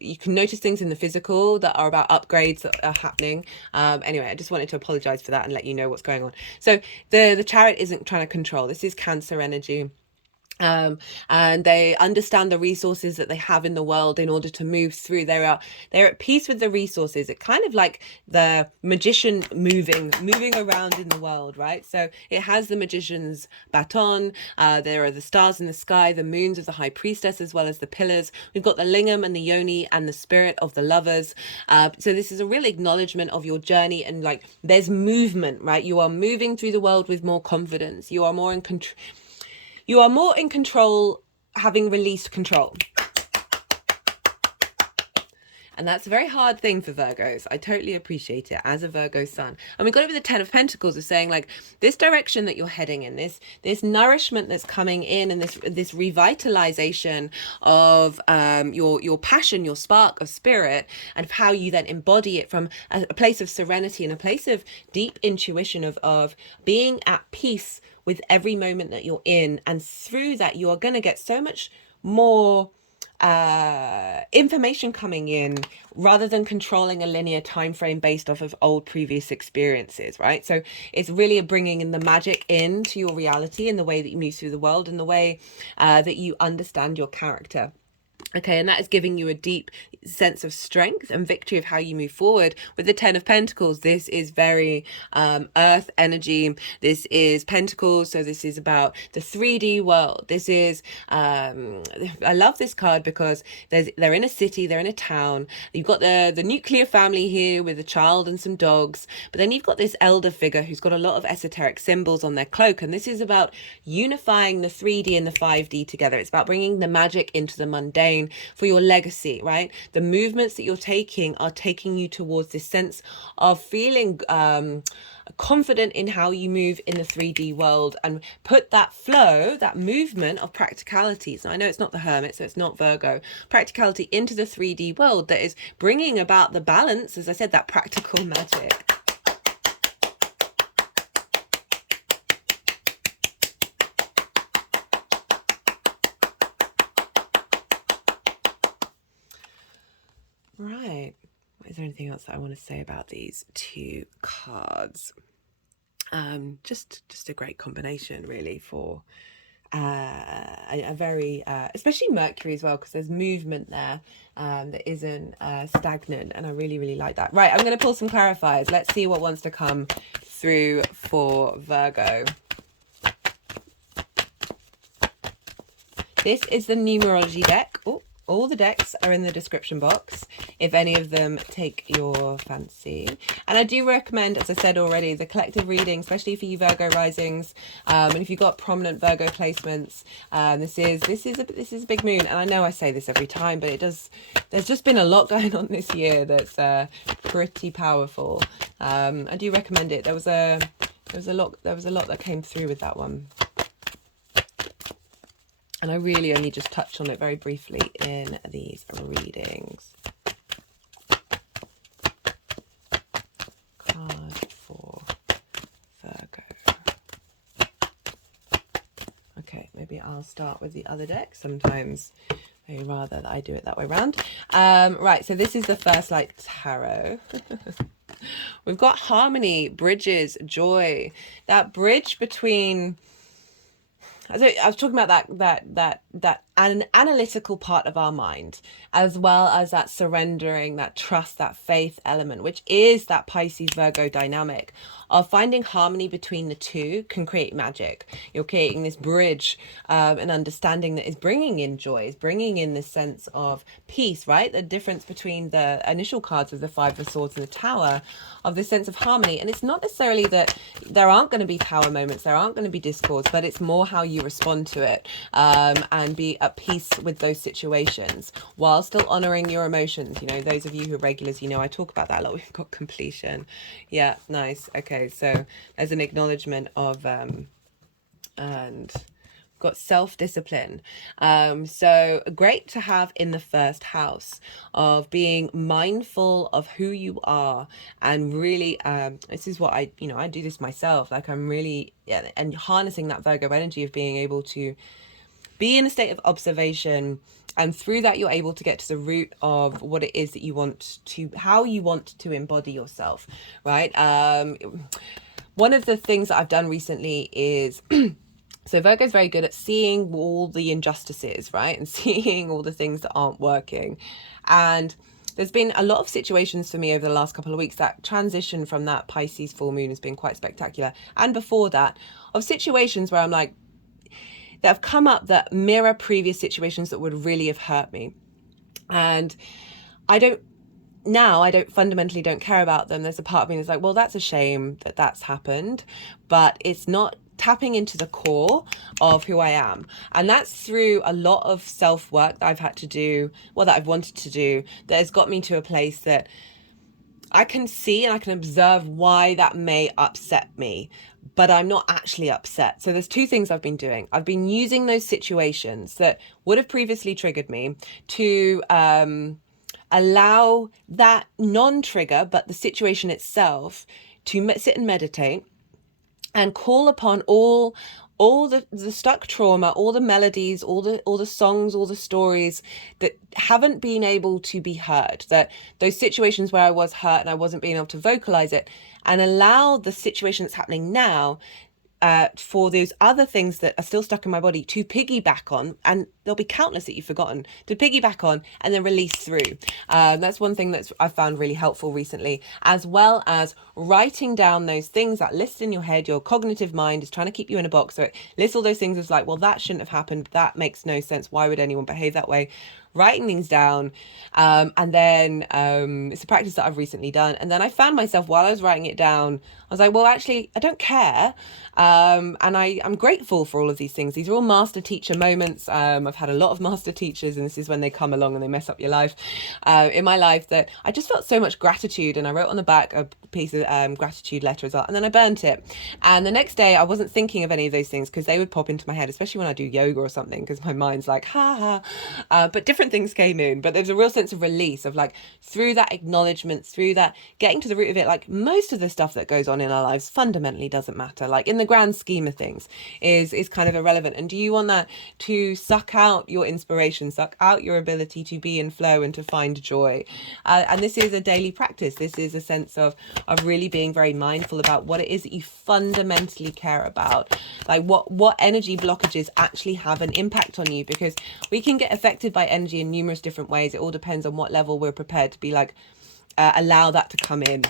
you can notice things in the physical that are about upgrades that are happening. Anyway, I just wanted to apologize for that and let you know what's going on. So the Chariot isn't trying to control. This is Cancer energy. And they understand the resources that they have in the world in order to move through. They're at peace with the resources. It kind of like the magician moving around in the world, right? So it has the magician's baton. There are the stars in the sky, the moons of the high priestess, as well as the pillars. We've got the lingam and the yoni and the spirit of the lovers. So this is a real acknowledgement of your journey, and like there's movement, right? You are moving through the world with more confidence. You are more in control. You are more in control, having released control. And that's a very hard thing for Virgos. I totally appreciate it as a Virgo sun. And we got it with the 10 of Pentacles of saying like this direction that you're heading in, this nourishment that's coming in, and this revitalization of your passion, your spark of spirit, and how you then embody it from a place of serenity and a place of deep intuition of being at peace with every moment that you're in. And through that, you are going to get so much more information coming in, rather than controlling a linear time frame based off of old previous experiences, right? So it's really bringing in the magic into your reality and the way that you move through the world, and the way that you understand your character. Okay, and that is giving you a deep sense of strength and victory of how you move forward. With the 10 of Pentacles, this is very earth energy. This is Pentacles, so this is about the 3D world. This is, I love this card because they're in a city, they're in a town. You've got the nuclear family here with a child and some dogs, but then you've got this elder figure who's got a lot of esoteric symbols on their cloak, and this is about unifying the 3D and the 5D together. It's about bringing the magic into the mundane for your legacy, right? The movements that you're taking are taking you towards this sense of feeling confident in how you move in the 3D world, and put that flow, that movement of practicalities. Now, I know it's not the Hermit, so it's not Virgo, practicality into the 3D world that is bringing about the balance, as I said, that practical magic. Right. Is there anything else that I want to say about these two cards? Just a great combination, really, for a very, especially Mercury as well, because there's movement there that isn't stagnant, and I really, really like that. Right, I'm going to pull some clarifiers. Let's see what wants to come through for Virgo. This is the numerology deck. Oh, all the decks are in the description box if any of them take your fancy. And I do recommend, as I said already, the collective reading, especially for you Virgo risings, and if you've got prominent Virgo placements. This is a big moon, and I know I say this every time, but there's just been a lot going on this year that's pretty powerful. I do recommend it. There was a lot that came through with that one. And I really only just touched on it very briefly in these readings. Card for Virgo. Okay, maybe I'll start with the other deck. Sometimes they rather that I do it that way around. Right, so this is the first like tarot. We've got harmony, bridges, joy. That bridge between... I was talking about that analytical part of our mind, as well as that surrendering, that trust, that faith element, which is that Pisces Virgo dynamic of finding harmony between the two can create magic. You're creating this bridge, an understanding that is bringing in joy, is bringing in this sense of peace, right? The difference between the initial cards of the Five of Swords and the Tower, of this sense of harmony. And it's not necessarily that there aren't going to be tower moments, there aren't going to be discords, but it's more how you respond to it, and be at peace with those situations while still honoring your emotions. You know, those of you who are regulars, you know, I talk about that a lot. We've got completion. Yeah, nice. Okay, so there's an acknowledgement of and got self-discipline. So great to have in the first house of being mindful of who you are, and really this is what I do this myself, like I'm really and harnessing that Virgo energy of being able to be in a state of observation, and through that you're able to get to the root of what it is that you want to, how you want to embody yourself, right? One of the things that I've done recently is so Virgo's very good at seeing all the injustices, right? And seeing all the things that aren't working. And there's been a lot of situations for me over the last couple of weeks that transition from that Pisces full moon has been quite spectacular. And before that, of situations where I'm like, that have come up that mirror previous situations that would really have hurt me. And I don't fundamentally don't care about them. There's a part of me that's like, well, that's a shame that that's happened, but it's not tapping into the core of who I am. And that's through a lot of self-work that I've had to do, well, that I've wanted to do, that has got me to a place that I can see and I can observe why that may upset me, but I'm not actually upset. So there's two things I've been doing. I've been using those situations that would have previously triggered me to allow that non-trigger, but the situation itself, to sit and meditate and call upon all the stuck trauma, all the melodies, all the songs, all the stories that haven't been able to be heard, that those situations where I was hurt and I wasn't being able to vocalize it, and allow the situation that's happening now for those other things that are still stuck in my body to piggyback on, and there'll be countless that you've forgotten, to piggyback on and then release through. That's one thing that I've found really helpful recently, as well as writing down those things, that list in your head. Your cognitive mind is trying to keep you in a box, so it lists all those things as like, well, that shouldn't have happened, that makes no sense, why would anyone behave that way? Writing things down, and then it's a practice that I've recently done, and then I found myself while I was writing it down, I was like, well, actually I don't care, and I'm grateful for all of these things. These are all master teacher moments. I've had a lot of master teachers, and this is when they come along and they mess up your life, in my life, that I just felt so much gratitude, and I wrote on the back a piece of gratitude letter as well, and then I burnt it. And the next day I wasn't thinking of any of those things because they would pop into my head, especially when I do yoga or something, because my mind's like ha ha, but different things came in. But there's a real sense of release, of like, through that acknowledgement, through that getting to the root of it, like most of the stuff that goes on in our lives fundamentally doesn't matter, like in the grand scheme of things is kind of irrelevant. And do you want that to suck out your inspiration, suck out your ability to be in flow and to find joy? And this is a daily practice. This is a sense of really being very mindful about what it is that you fundamentally care about, like what energy blockages actually have an impact on you, because we can get affected by energy in numerous different ways. It all depends on what level we're prepared to be like, allow that to come in.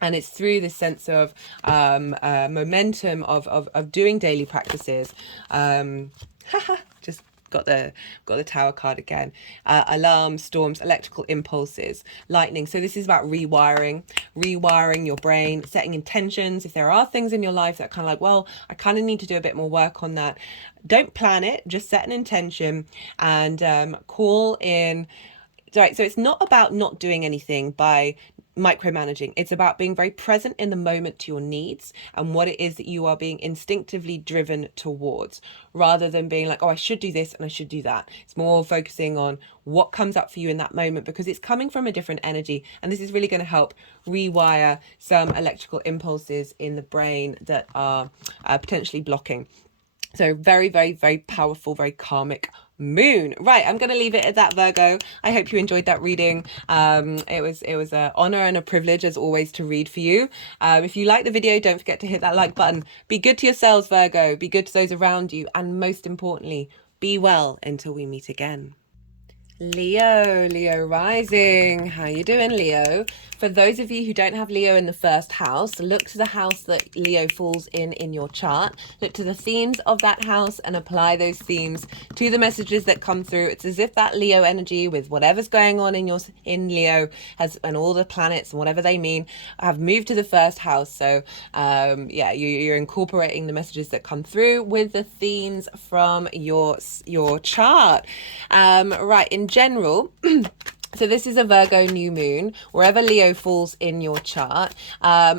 And it's through this sense of momentum of doing daily practices. Just got the Tower card again. Alarms, storms, electrical impulses, lightning. So this is about rewiring your brain, setting intentions. If there are things in your life that are kind of like, well, I kind of need to do a bit more work on that, don't plan it, just set an intention and call in. Right, so it's not about not doing anything by micromanaging. It's about being very present in the moment to your needs and what it is that you are being instinctively driven towards, rather than being like, oh, I should do this and I should do that. It's more focusing on what comes up for you in that moment, because it's coming from a different energy, and this is really going to help rewire some electrical impulses in the brain that are potentially blocking. So very, very, very powerful, very karmic moon. Right, I'm going to leave it at that, Virgo. I hope you enjoyed that reading. It was an honor and a privilege, as always, to read for you. If you like the video, don't forget to hit that like button. Be good to yourselves, Virgo. Be good to those around you. And most importantly, be well until we meet again. Leo rising. How you doing, Leo? For those of you who don't have Leo in the first house, look to the house that Leo falls in your chart. Look to the themes of that house and apply those themes to the messages that come through. It's as if that Leo energy, with whatever's going on in Leo, has, and all the planets and whatever they mean, have moved to the first house. So yeah, you're incorporating the messages that come through with the themes from your chart. Right, in general, so this is a Virgo new moon. Wherever Leo falls in your chart,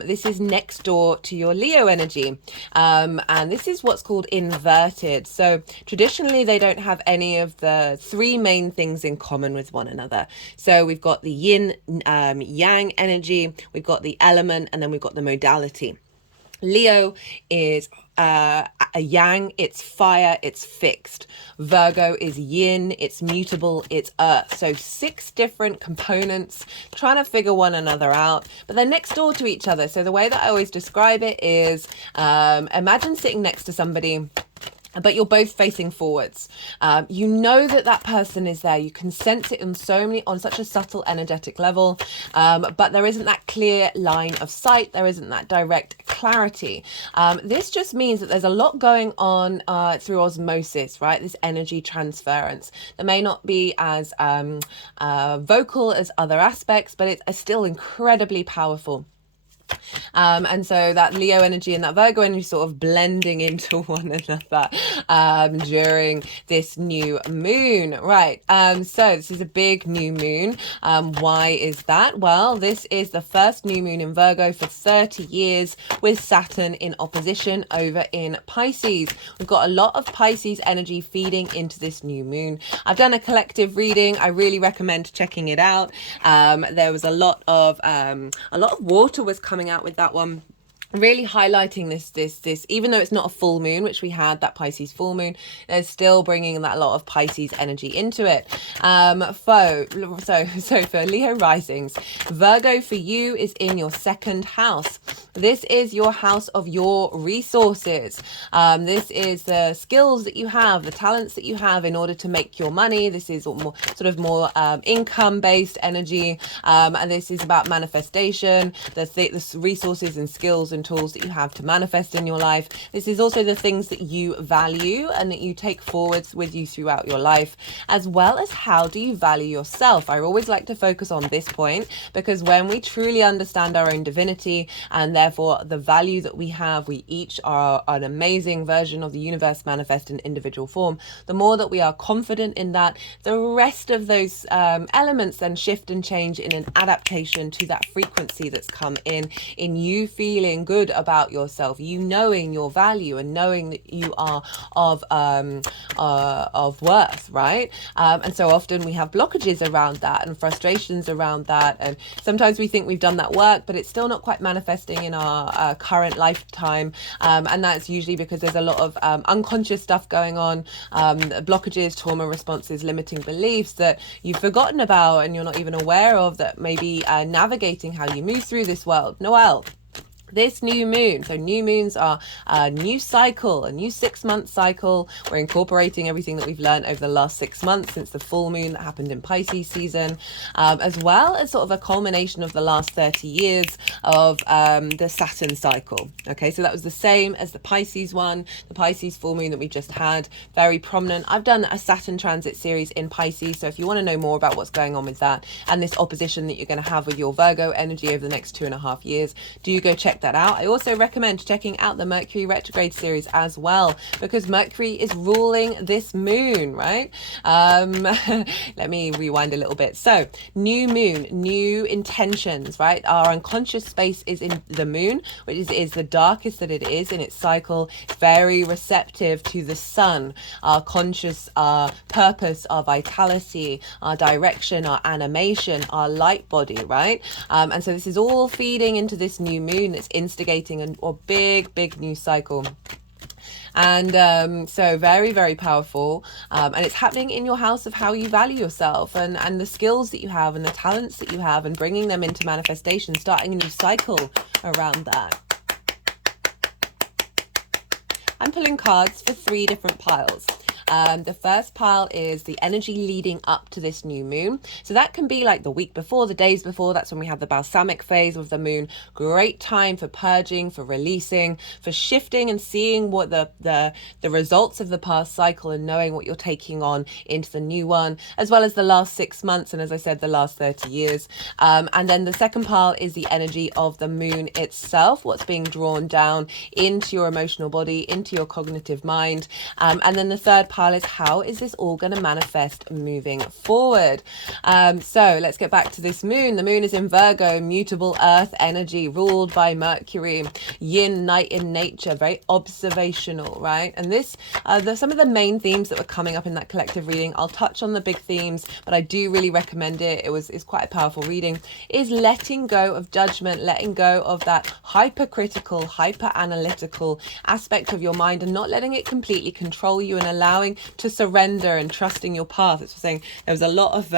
this is next door to your Leo energy. And this is what's called inverted. So traditionally, they don't have any of the three main things in common with one another. So we've got the yin, yang energy, we've got the element, and then we've got the modality. Leo is a yang, it's fire, it's fixed. Virgo is yin, it's mutable, it's earth. So 6 different components trying to figure one another out, but they're next door to each other. So the way that I always describe it is, imagine sitting next to somebody, but you're both facing forwards. You know that person is there. You can sense it on such a subtle energetic level, but there isn't that clear line of sight. There isn't that direct clarity. This just means that there's a lot going on through osmosis, right? This energy transference that may not be as vocal as other aspects, but it's still incredibly powerful. And so that Leo energy and that Virgo energy sort of blending into one another during this new moon. Right. So this is a big new moon. Why is that? Well, this is the first new moon in Virgo for 30 years, with Saturn in opposition over in Pisces. We've got a lot of Pisces energy feeding into this new moon. I've done a collective reading. I really recommend checking it out. There was a lot of water was coming out with that one, really highlighting this, even though it's not a full moon, which we had that Pisces full moon, there's still bringing that lot of Pisces energy into it. So for Leo risings, Virgo for you is in your 2nd house. This is your house of your resources. This is the skills that you have, the talents that you have in order to make your money. This is more income-based energy, and this is about manifestation, the resources and skills and tools that you have to manifest in your life. This is also the things that you value and that you take forwards with you throughout your life, as well as how do you value yourself. I always like to focus on this point, because when we truly understand our own divinity and therefore the value that we have, we each are an amazing version of the universe manifest in individual form. The more that we are confident in that, the rest of those elements then shift and change in an adaptation to that frequency that's come in you feeling good about yourself, you knowing your value and knowing that you are of worth, right? And so often we have blockages around that and frustrations around that, and sometimes we think we've done that work, but it's still not quite manifesting in our current lifetime, and that's usually because there's a lot of unconscious stuff going on, blockages, trauma responses, limiting beliefs that you've forgotten about and you're not even aware of, that maybe navigating how you move through this world. Noel, This new moon, so new moons are a new cycle, a new 6-month cycle. We're incorporating everything that we've learned over the last 6 months since the full moon that happened in Pisces season, as well as sort of a culmination of the last 30 years of the Saturn cycle. Okay, so that was the same as the Pisces one, the Pisces full moon that we just had, very prominent. I've done a Saturn transit series in Pisces, so if you want to know more about what's going on with that and this opposition that you're going to have with your Virgo energy over the next 2.5 years, do go check that out. I also recommend checking out the Mercury retrograde series as well, because Mercury is ruling this moon, right? Let me rewind a little bit. So new moon, new intentions, right? Our unconscious space is in the moon, which is the darkest that it is in its cycle, very receptive to the sun, our conscious, our purpose, our vitality, our direction, our animation, our light body, right? And so this is all feeding into this new moon that's instigating a big new cycle. And so very, very powerful. And it's happening in your house of how you value yourself and the skills that you have and the talents that you have, and bringing them into manifestation, starting a new cycle around that. I'm pulling cards for 3 different piles. The first pile is the energy leading up to this new moon. So that can be like the week before, the days before. That's when we have the balsamic phase of the moon. Great time for purging, for releasing, for shifting and seeing what the results of the past cycle and knowing what you're taking on into the new one, as well as the last 6 months. And as I said, the last 30 years. And then the second pile is the energy of the moon itself, what's being drawn down into your emotional body, into your cognitive mind. And then the third pile is how is this all going to manifest moving forward. So let's get back to this moon. The moon is in Virgo, mutable earth energy, ruled by Mercury, yin, night in nature, very observational, right? And this, some of the main themes that were coming up in that collective reading, I'll touch on the big themes, but I do really recommend it. It's quite a powerful reading, is letting go of judgment, letting go of that hypercritical, hyper analytical aspect of your mind, and not letting it completely control you, and allowing to surrender and trusting your path. It's saying there was a lot of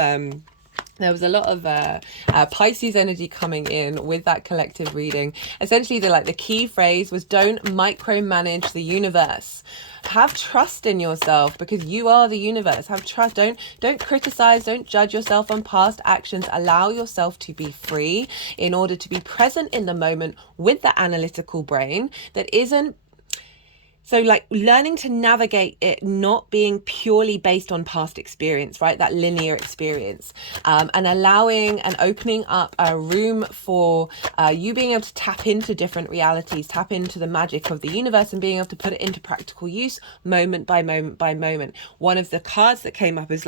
Pisces energy coming in with that collective reading. Essentially, the key phrase was don't micromanage the universe. Have trust in yourself, because you are the universe. Have trust. Don't criticize, don't judge yourself on past actions. Allow yourself to be free in order to be present in the moment with the analytical brain that isn't. So learning to navigate it, not being purely based on past experience, right? That linear experience, and allowing and opening up a room for you being able to tap into different realities, tap into the magic of the universe, and being able to put it into practical use moment by moment by moment. One of the cards that came up is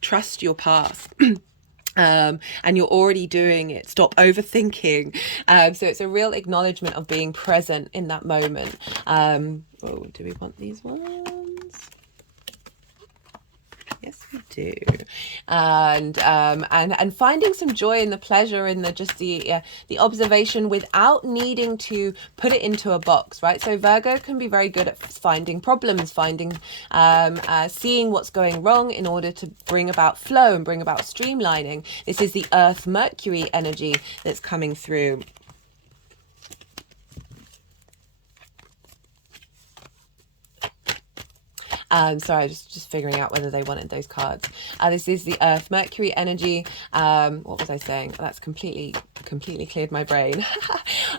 trust your path. And you're already doing it. Stop overthinking. So it's a real acknowledgement of being present in that moment. Do we want these ones? Yes, we do. And finding some joy in the pleasure in the observation without needing to put it into a box, right? So Virgo can be very good at finding problems, seeing what's going wrong in order to bring about flow and bring about streamlining. This is the Earth Mercury energy that's coming through. Sorry, just figuring out whether they wanted those cards. This is the Earth Mercury energy. What was I saying? That's completely cleared my brain.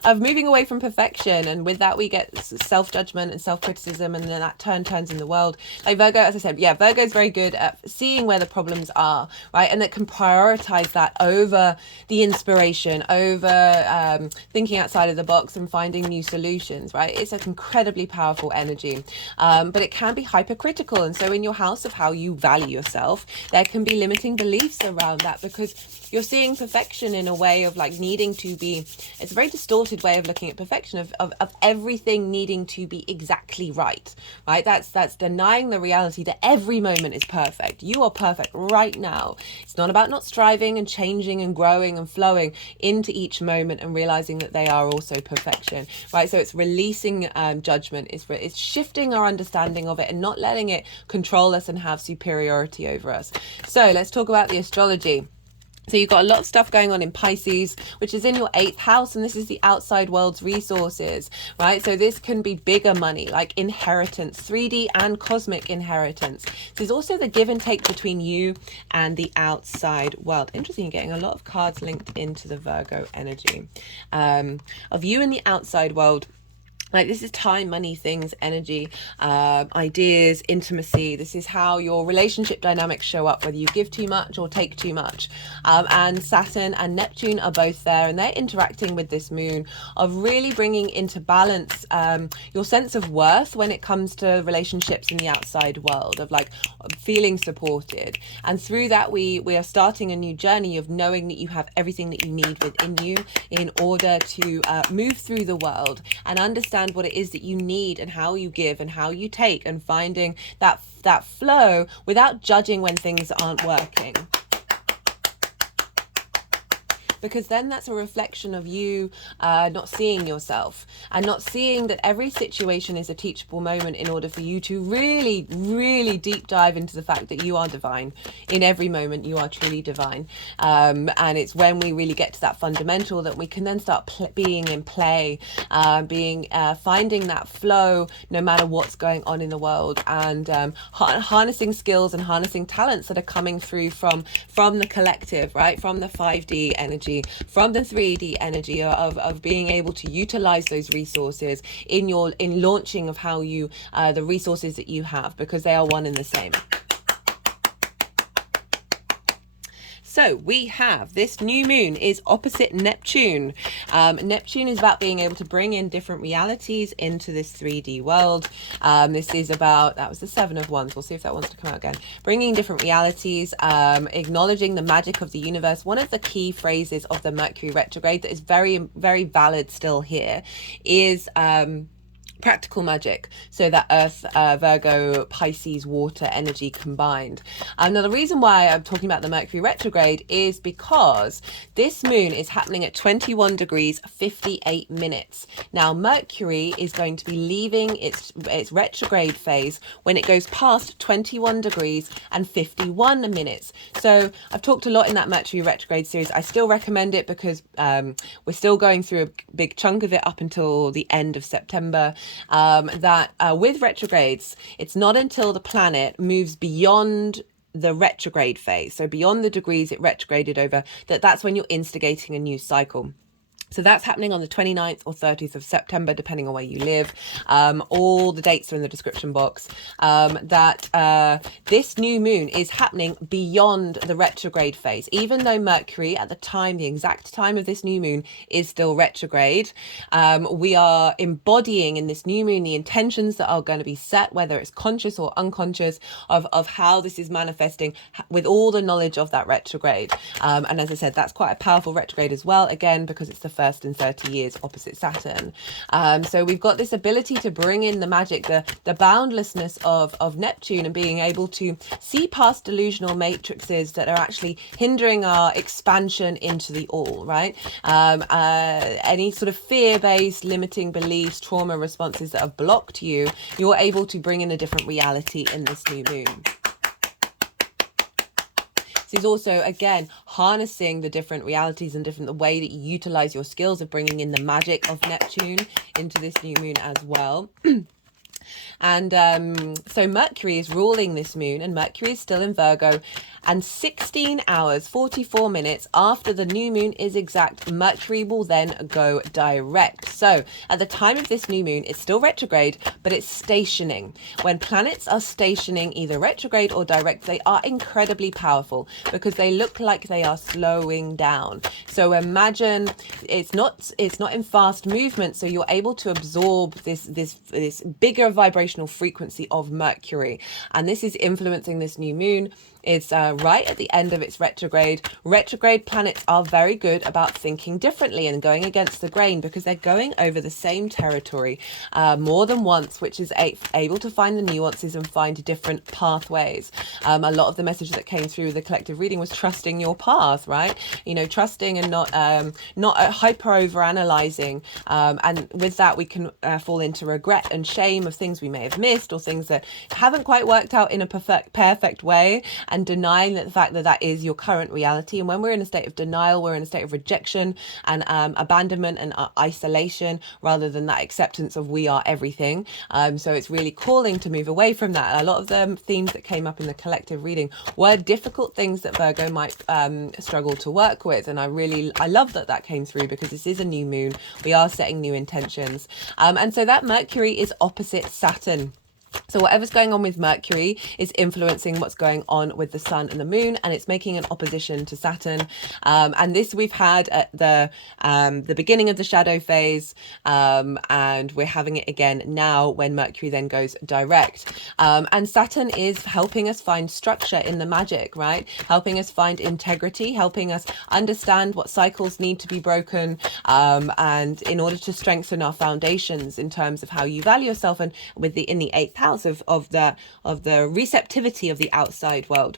Of moving away from perfection, and with that we get self-judgment and self-criticism, and then that turns in the world. Like Virgo, as I said, Virgo is very good at seeing where the problems are, right? And it can prioritize that over the inspiration, over thinking outside of the box and finding new solutions, right? It's an incredibly powerful energy, but it can be hypercritical. And so in your house of how you value yourself, there can be limiting beliefs around that, because you're seeing perfection in a way of needing to be, it's a very distorted way of looking at perfection, of everything needing to be exactly right? That's denying the reality that every moment is perfect. You are perfect right now. It's not about not striving and changing and growing and flowing into each moment and realizing that they are also perfection, right? So it's releasing judgment, it's shifting our understanding of it and not letting it control us and have superiority over us. So let's talk about the astrology. So you've got a lot of stuff going on in Pisces, which is in your 8th house, and this is the outside world's resources, right? So this can be bigger money, like inheritance, 3D and cosmic inheritance. There's also the give and take between you and the outside world. Interesting, you're getting a lot of cards linked into the Virgo energy of you and the outside world. Like, this is time, money, things, energy, ideas, intimacy. This is how your relationship dynamics show up, whether you give too much or take too much. And Saturn and Neptune are both there, and they're interacting with this moon, of really bringing into balance your sense of worth when it comes to relationships in the outside world, of like feeling supported. And through that, we are starting a new journey of knowing that you have everything that you need within you in order to move through the world and understand what it is that you need and how you give and how you take, and finding that flow without judging when things aren't working. Because then that's a reflection of you not seeing yourself and not seeing that every situation is a teachable moment, in order for you to really, really deep dive into the fact that you are divine. In every moment, you are truly divine. And it's when we really get to that fundamental that we can then start being in play, finding that flow no matter what's going on in the world, and harnessing skills and harnessing talents that are coming through from the collective, right? From the 5D energy, from the 3D energy, of being able to utilize those resources in launching of how you the resources that you have, because they are one and the same. So we have this new moon is opposite Neptune. Neptune is about being able to bring in different realities into this 3D world. This is about, that was the 7 of Wands. We'll see if that wants to come out again. Bringing different realities, acknowledging the magic of the universe. One of the key phrases of the Mercury retrograde that is very, very valid still here is practical magic. So that Earth, Virgo, Pisces, water energy combined. Now the reason why I'm talking about the Mercury retrograde is because this moon is happening at 21 degrees 58 minutes. Now Mercury is going to be leaving its retrograde phase when it goes past 21 degrees and 51 minutes. So I've talked a lot in that Mercury retrograde series. I still recommend it because we're still going through a big chunk of it up until the end of September. With retrogrades, it's not until the planet moves beyond the retrograde phase, so beyond the degrees it retrograded over, that's when you're instigating a new cycle. So that's happening on the 29th or 30th of September, depending on where you live. All the dates are in the description box. This new moon is happening beyond the retrograde phase. Even though Mercury, at the time, the exact time of this new moon, is still retrograde, we are embodying in this new moon the intentions that are going to be set, whether it's conscious or unconscious, of how this is manifesting with all the knowledge of that retrograde. And as I said, that's quite a powerful retrograde as well, again, because it's the first in 30 years opposite Saturn. So we've got this ability to bring in the magic, the boundlessness of Neptune, and being able to see past delusional matrices that are actually hindering our expansion into the all, right? Any sort of fear-based limiting beliefs, trauma responses that have blocked you, you're able to bring in a different reality in this new moon. Is also, again, harnessing the different realities and the way that you utilize your skills of bringing in the magic of Neptune into this new moon as well. And so Mercury is ruling this moon, and Mercury is still in Virgo, and 16 hours 44 minutes after the new moon is exact, Mercury will then go direct. So at the time of this new moon, it's still retrograde, but it's stationing. When planets are stationing, either retrograde or direct, they are incredibly powerful because they look like they are slowing down. So imagine it's not in fast movement, so you're able to absorb this bigger vibrational frequency of Mercury, and this is influencing this new moon. It's right at the end of its retrograde. Retrograde planets are very good about thinking differently and going against the grain because they're going over the same territory more than once, which is able to find the nuances and find different pathways. A lot of the message that came through the collective reading was trusting your path, right? You know, trusting and not hyper over analyzing. And with that, we can fall into regret and shame of things we may have missed or things that haven't quite worked out in a perfect way. and denying that the fact that that is your current reality. And when we're in a state of denial, we're in a state of rejection and abandonment and isolation, rather than that acceptance of we are everything. So it's really calling to move away from that. A lot of the themes that came up in the collective reading were difficult things that Virgo might struggle to work with. And I love that that came through, because this is a new moon. We are setting new intentions. And so that Mercury is opposite Saturn. So whatever's going on with Mercury is influencing what's going on with the Sun and the Moon, and it's making an opposition to Saturn. And this we've had at the beginning of the shadow phase, and we're having it again now when Mercury then goes direct. And Saturn is helping us find structure in the magic, right? Helping us find integrity, helping us understand what cycles need to be broken, and in order to strengthen our foundations in terms of how you value yourself, and in the 8th house of the receptivity of the outside world.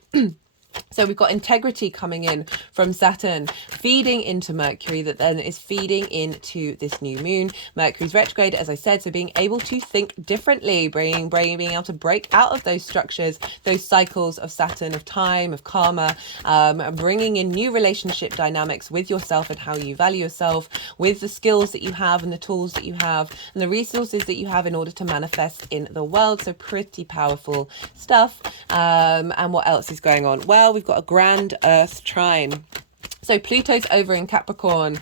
So we've got integrity coming in from Saturn, feeding into Mercury, that then is feeding into this new moon. Mercury's retrograde, as I said, so being able to think differently, being able to break out of those structures, those cycles of Saturn, of time, of karma, bringing in new relationship dynamics with yourself and how you value yourself, with the skills that you have and the tools that you have and the resources that you have in order to manifest in the world. So pretty powerful stuff. And what else is going on? Well, we've got a grand Earth trine. So Pluto's over in Capricorn,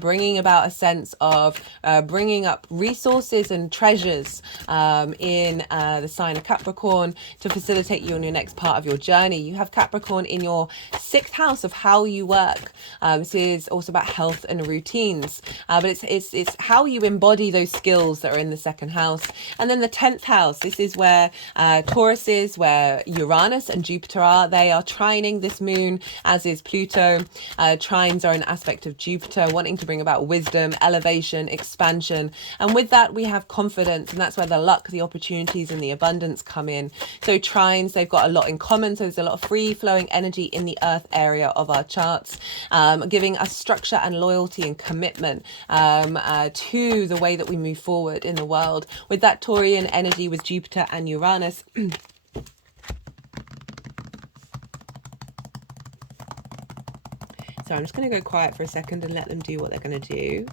bringing about a sense of bringing up resources and treasures in the sign of Capricorn to facilitate you on your next part of your journey. You have Capricorn in your 6th house of how you work. This is also about health and routines, but it's how you embody those skills that are in the 2nd house. And then the 10th house, this is where Taurus is, where Uranus and Jupiter are. They are trining this moon, as is Pluto. Trines are an aspect of Jupiter, wanting to bring about wisdom, elevation, expansion. And with that, we have confidence. And that's where the luck, the opportunities, and the abundance come in. So trines, they've got a lot in common. So there's a lot of free flowing energy in the earth area of our charts, giving us structure and loyalty and commitment to the way that we move forward in the world. With that Taurian energy with Jupiter and Uranus, so I'm just going to go quiet for a second and let them do what they're going to do.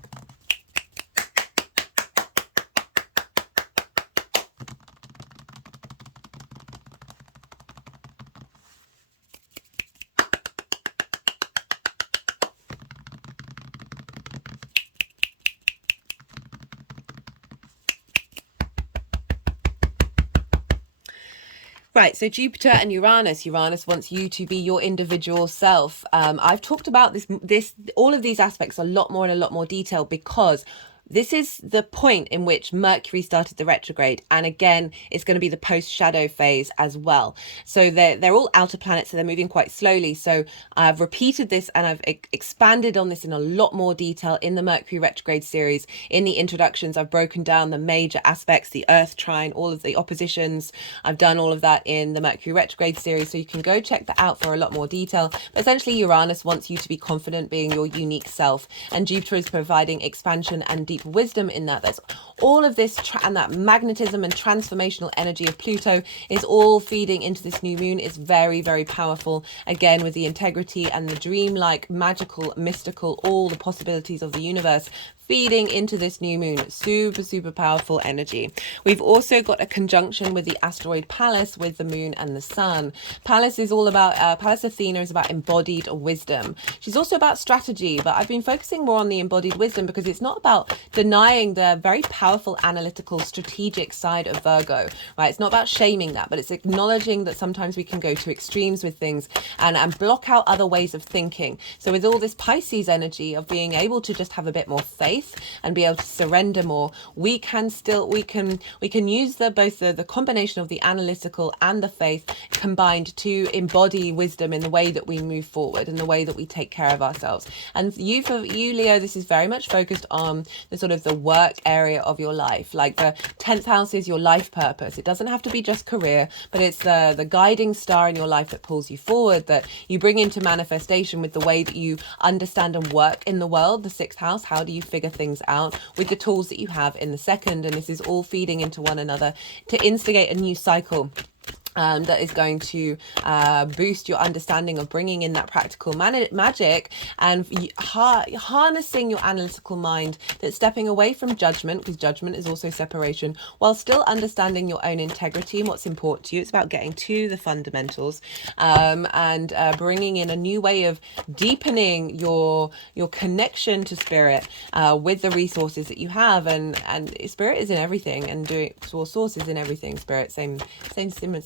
Right, so Jupiter and Uranus. Uranus wants you to be your individual self. I've talked about all of these aspects a lot more in a lot more detail, because this is the point in which Mercury started the retrograde. And again, it's going to be the post-shadow phase as well. So they're all outer planets, so they're moving quite slowly. So I've repeated this and I've expanded on this in a lot more detail in the Mercury retrograde series. In the introductions, I've broken down the major aspects, the Earth trine, all of the oppositions. I've done all of that in the Mercury retrograde series. So you can go check that out for a lot more detail. But essentially, Uranus wants you to be confident, being your unique self. And Jupiter is providing expansion and deep wisdom in that. That's all of this, and that magnetism and transformational energy of Pluto is all feeding into this new moon. It's very, very powerful, again, with the integrity and the dreamlike, magical, mystical, all the possibilities of the universe feeding into this new moon. Super, super powerful energy. We've also got a conjunction with the asteroid Pallas with the moon and the sun. Pallas is all about, Pallas Athena is about embodied wisdom. She's also about strategy, but I've been focusing more on the embodied wisdom because it's not about denying the very powerful analytical strategic side of Virgo, right? It's not about shaming that, but it's acknowledging that sometimes we can go to extremes with things and block out other ways of thinking. So with all this Pisces energy of being able to just have a bit more faith and be able to surrender more, we can use both the combination of the analytical and the faith combined to embody wisdom in the way that we move forward and the way that we take care of ourselves. And for you Leo, this is very much focused on the sort of the work area of your life. Like the 10th house is your life purpose. It doesn't have to be just career, but it's the guiding star in your life that pulls you forward, that you bring into manifestation with the way that you understand and work in the world. The 6th house, how do you figure things out with the tools that you have in the 2nd? And this is all feeding into one another to instigate a new cycle. that is going to boost your understanding of bringing in that practical magic and harnessing your analytical mind, that's stepping away from judgment, because judgment is also separation, while still understanding your own integrity and what's important to you. It's about getting to the fundamentals, and bringing in a new way of deepening your connection to spirit, with the resources that you have, and spirit is in everything, and doing source is in everything. Spirit, same, with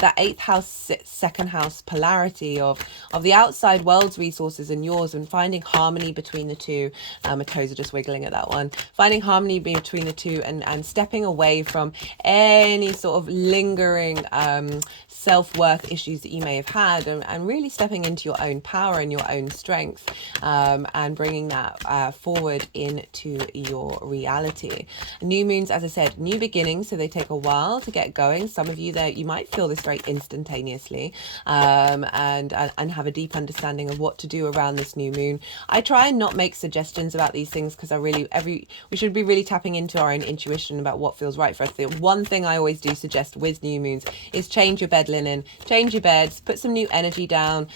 that 8th house, 2nd house polarity of the outside world's resources and yours, and finding harmony between the two. My toes are just wiggling at that one. Finding harmony between the two, and stepping away from any sort of lingering self-worth issues that you may have had, and really stepping into your own power and your own strength, and bringing that forward into your reality. New moons, as I said, new beginnings, so they take a while to get going. Some of you there, you might feel this very instantaneously, and have a deep understanding of what to do around this new moon. I try and not make suggestions about these things, because we should be really tapping into our own intuition about what feels right for us. The one thing I always do suggest with new moons is change your bed linen, change your beds, put some new energy down.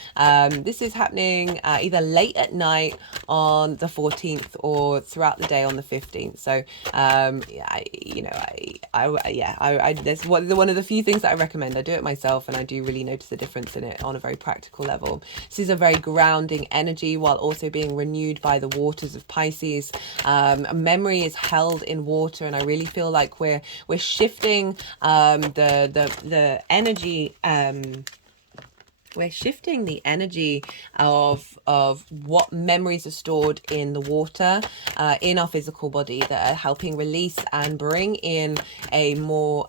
This is happening either late at night on the 14th or throughout the day on the 15th. So that's one of the few things that I recommend. I do it myself, and I do really notice the difference in it on a very practical level. This is a very grounding energy, while also being renewed by the waters of Pisces. Memory is held in water, and I really feel like we're shifting the energy. We're shifting the energy of what memories are stored in the water, in our physical body, that are helping release and bring in a more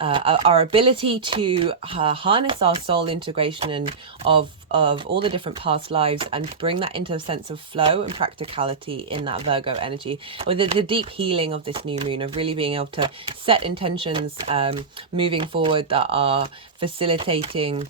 our ability to harness our soul integration and of all the different past lives, and bring that into a sense of flow and practicality in that Virgo energy, with the deep healing of this new moon, of really being able to set intentions moving forward that are facilitating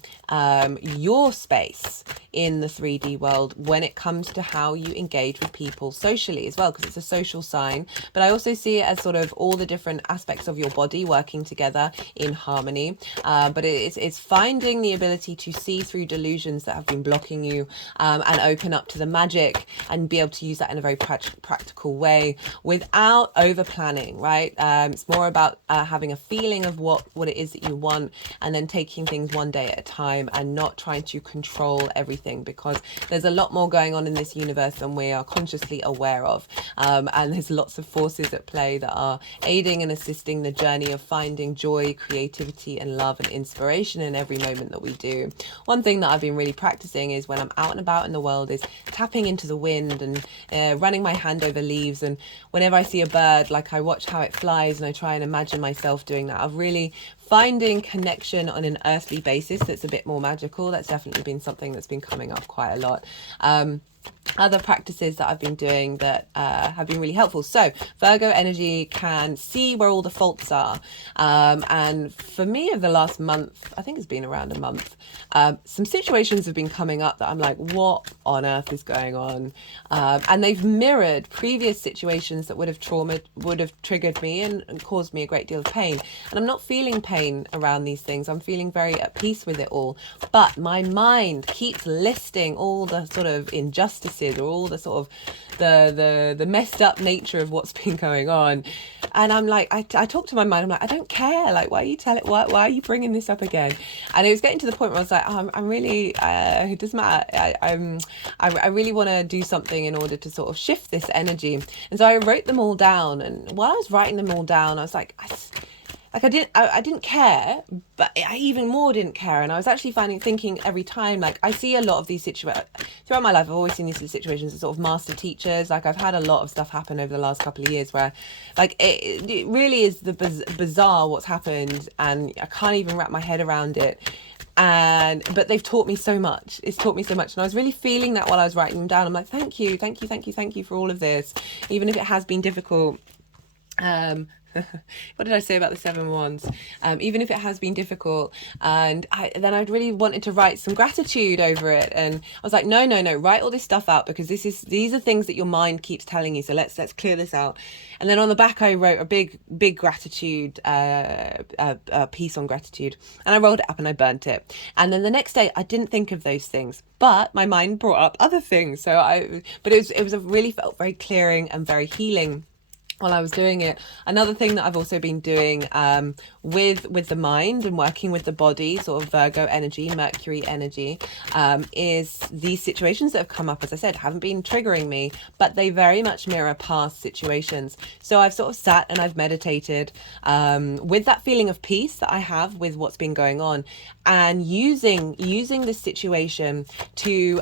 your space in the 3D world when it comes to how you engage with people socially as well, because it's a social sign. But I also see it as sort of all the different aspects of your body working together in harmony. But it's finding the ability to see through delusions that have been blocking you, and open up to the magic, and be able to use that in a very practical way without over planning, right? It's more about having a feeling of what it is that you want, and then taking things one day at a time, and not trying to control everything, because there's a lot more going on in this universe than we are consciously aware of, and there's lots of forces at play that are aiding and assisting the journey of finding joy, creativity and love and inspiration in every moment that we do. One thing that I've been really practicing is, when I'm out and about in the world, is tapping into the wind and running my hand over leaves, and whenever I see a bird, like, I watch how it flies, and I try and imagine myself doing that. I've really finding connection on an earthly basis that's a bit more magical. That's definitely been something that's been coming up quite a lot. Other practices that I've been doing that have been really helpful. So Virgo energy can see where all the faults are. And for me, over the last month, I think it's been around a month, some situations have been coming up that I'm like, what on earth is going on? And they've mirrored previous situations that would have triggered me and caused me a great deal of pain. And I'm not feeling pain around these things. I'm feeling very at peace with it all. But my mind keeps listing all the sort of injustices, or all the sort of the messed up nature of what's been going on. And I'm like, I talk to my mind, I'm like, I don't care, like, why are you bringing this up again? And it was getting to the point where I was like, I'm really it doesn't matter, I really want to do something in order to sort of shift this energy. And so I wrote them all down, and while I was writing them all down, I was like, I didn't care, but I even more didn't care. And I was actually thinking every time, like, I see a lot of these situations throughout my life. I've always seen these situations as sort of master teachers. Like, I've had a lot of stuff happen over the last couple of years where, like, it really is the bizarre what's happened, and I can't even wrap my head around it. But they've taught me so much. It's taught me so much. And I was really feeling that while I was writing them down. I'm like, thank you for all of this, even if it has been difficult. what did I say about the 7 Wands? Even if it has been difficult, and then I really wanted to write some gratitude over it, and I was like, no, write all this stuff out, because these are things that your mind keeps telling you. So let's clear this out. And then on the back, I wrote a big gratitude piece on gratitude, and I rolled it up and I burnt it. And then the next day, I didn't think of those things, but my mind brought up other things. But it was a really felt very clearing and very healing while I was doing it. Another thing that I've also been doing with the mind and working with the body, sort of Virgo energy, Mercury energy, is these situations that have come up, as I said, haven't been triggering me, but they very much mirror past situations. So I've sort of sat and I've meditated with that feeling of peace that I have with what's been going on, and using this situation to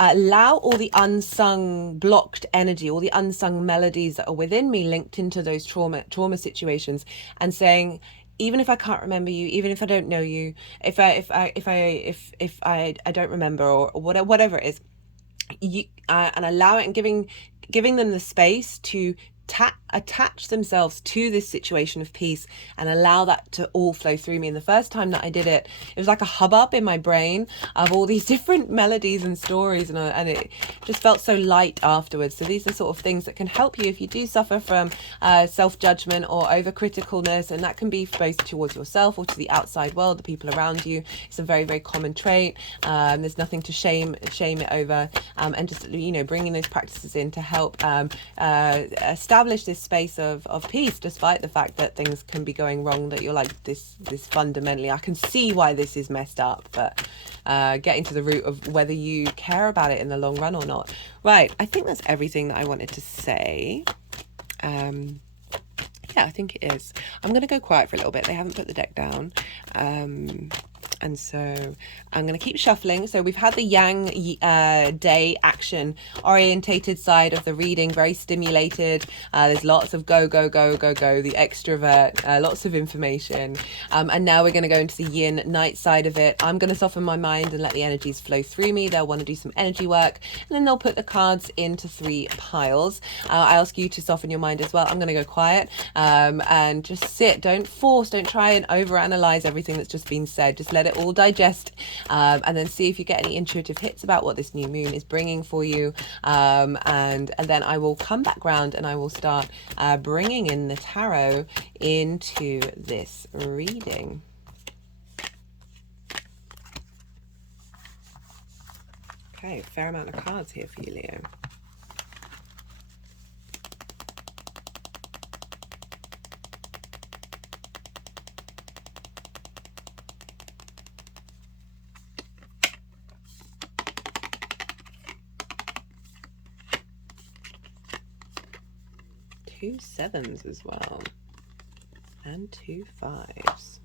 allow all the unsung blocked energy, all the unsung melodies that are within me linked into those trauma situations, and saying, even if I can't remember you, even if I don't know you, if I don't remember, or whatever it is, and allow it, and giving them the space to attach themselves to this situation of peace, and allow that to all flow through me. And the first time that I did it, it was like a hubbub in my brain of all these different melodies and stories, and it just felt so light afterwards. So these are sort of things that can help you if you do suffer from self-judgment or overcriticalness, and that can be both towards yourself or to the outside world, the people around you. It's a very, very common trait. There's nothing to shame it over, and just, bringing those practices in to help establish this space of peace, despite the fact that things can be going wrong, that you're like, this fundamentally, I can see why this is messed up, but getting to the root of whether you care about it in the long run or not. Right, I think that's everything that I wanted to say. Yeah, I think it is. I'm going to go quiet for a little bit. They haven't put the deck down. And so I'm going to keep shuffling. So we've had the Yang day action orientated side of the reading, very stimulated. There's lots of go, the extrovert, lots of information. And now we're going to go into the Yin night side of it. I'm going to soften my mind and let the energies flow through me. They'll want to do some energy work, and then they'll put the cards into 3 piles. I ask you to soften your mind as well. I'm going to go quiet and just sit. Don't force, don't try and overanalyze everything that's just been said. Just let it all digest, and then see if you get any intuitive hits about what this new moon is bringing for you, and then I will come back round and I will start bringing in the tarot into this reading. Okay, fair amount of cards here for you, Leo. Two 7s as well, and 2 5s.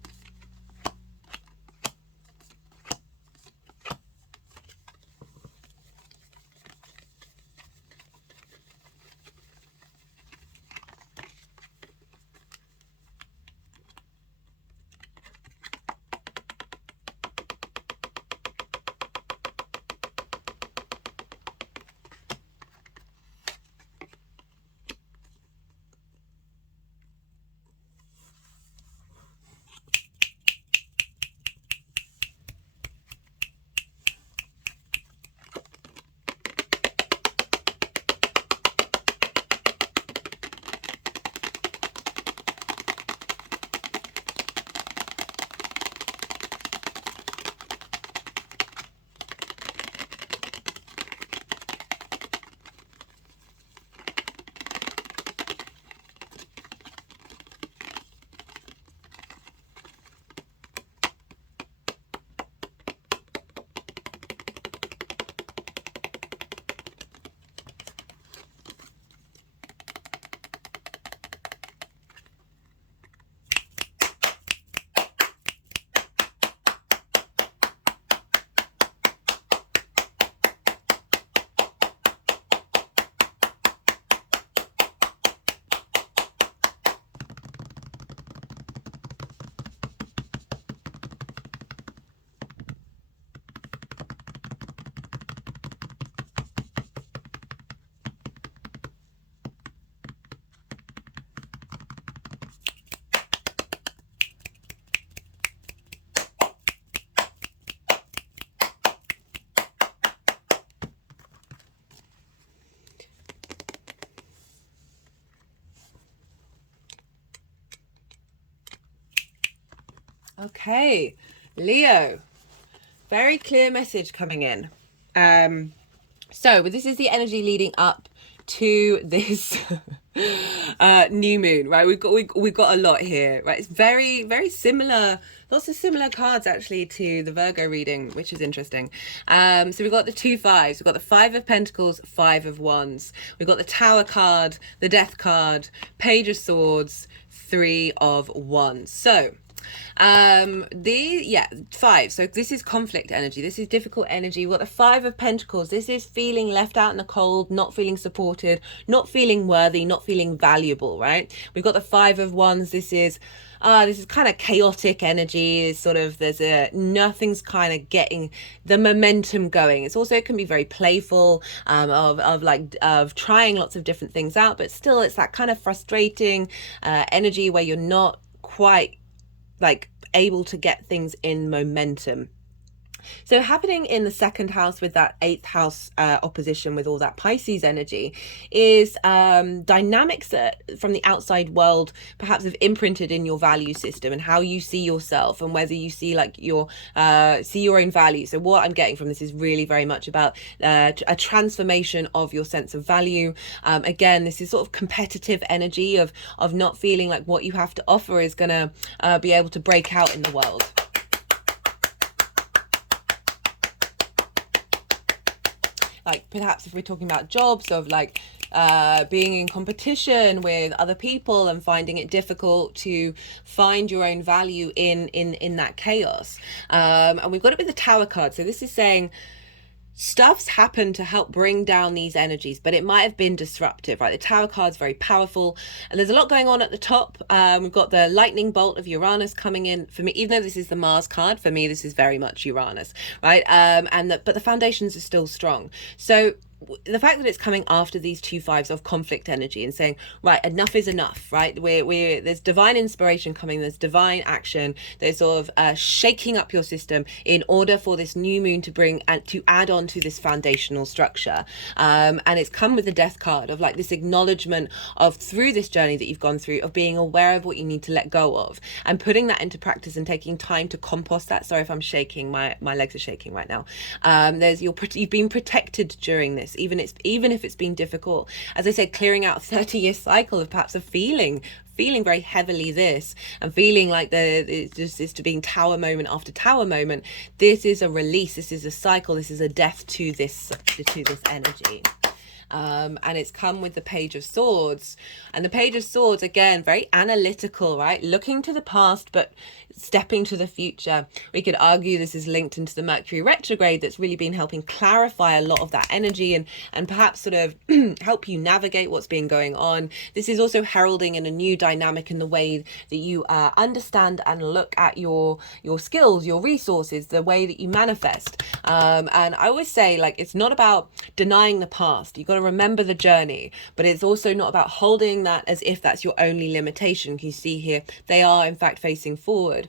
Okay, Leo, very clear message coming in. So this is the energy leading up to this new moon, right? We've got a lot here, right? It's very similar, lots of similar cards actually to the Virgo reading, which is interesting. So we've got the 2 5s, we've got the 5 of Pentacles, 5 of Wands, we've got the Tower card, the Death card, Page of Swords, 3 of Wands. So the 5, so this is conflict energy, this is difficult energy. We've got the 5 of Pentacles, this is feeling left out in the cold, not feeling supported, not feeling worthy, not feeling valuable, right? We've got the 5 of Wands, this is kind of chaotic energy. It's sort of, nothing's kind of getting the momentum going. It's also, it can be very playful, of trying lots of different things out, but still it's that kind of frustrating energy where you're not quite like able to get things in momentum. So happening in the 2nd house with that 8th house opposition with all that Pisces energy is dynamics that from the outside world perhaps have imprinted in your value system and how you see yourself, and whether you see like see your own value. So what I'm getting from this is really very much about a transformation of your sense of value. Again, this is sort of competitive energy of not feeling like what you have to offer is gonna be able to break out in the world. Like perhaps if we're talking about jobs, of like being in competition with other people and finding it difficult to find your own value in that chaos. And we've got it with the Tower card. So this is saying stuff's happened to help bring down these energies, but it might have been disruptive, right? The Tower card's very powerful, and there's a lot going on at the top. We've got the lightning bolt of Uranus coming in. For me, even though this is the Mars card, for me this is very much Uranus, right? But the foundations are still strong. So the fact that it's coming after these 2 5s of conflict energy and saying, right, enough is enough, right? There's divine inspiration coming, there's divine action, there's sort of shaking up your system in order for this new moon to bring and to add on to this foundational structure. And it's come with the Death card of like this acknowledgement of, through this journey that you've gone through, of being aware of what you need to let go of and putting that into practice and taking time to compost that. Sorry if I'm shaking, my legs are shaking right now. You've been protected during this, even if it's been difficult. As I said, clearing out a 30-year cycle of perhaps of feeling very heavily this, and feeling like it's just being tower moment after tower moment. This is a release, this is a cycle, this is a death to this energy. And it's come with the Page of Swords, and the Page of Swords, again, very analytical, right? Looking to the past, but stepping to the future. We could argue this is linked into the Mercury retrograde that's really been helping clarify a lot of that energy and perhaps sort of help you navigate what's been going on. This is also heralding in a new dynamic in the way that you understand and look at your skills, your resources, the way that you manifest. And I always say, like, it's not about denying the past. You've got to remember the journey, but it's also not about holding that as if that's your only limitation. You see here, they are in fact facing forward.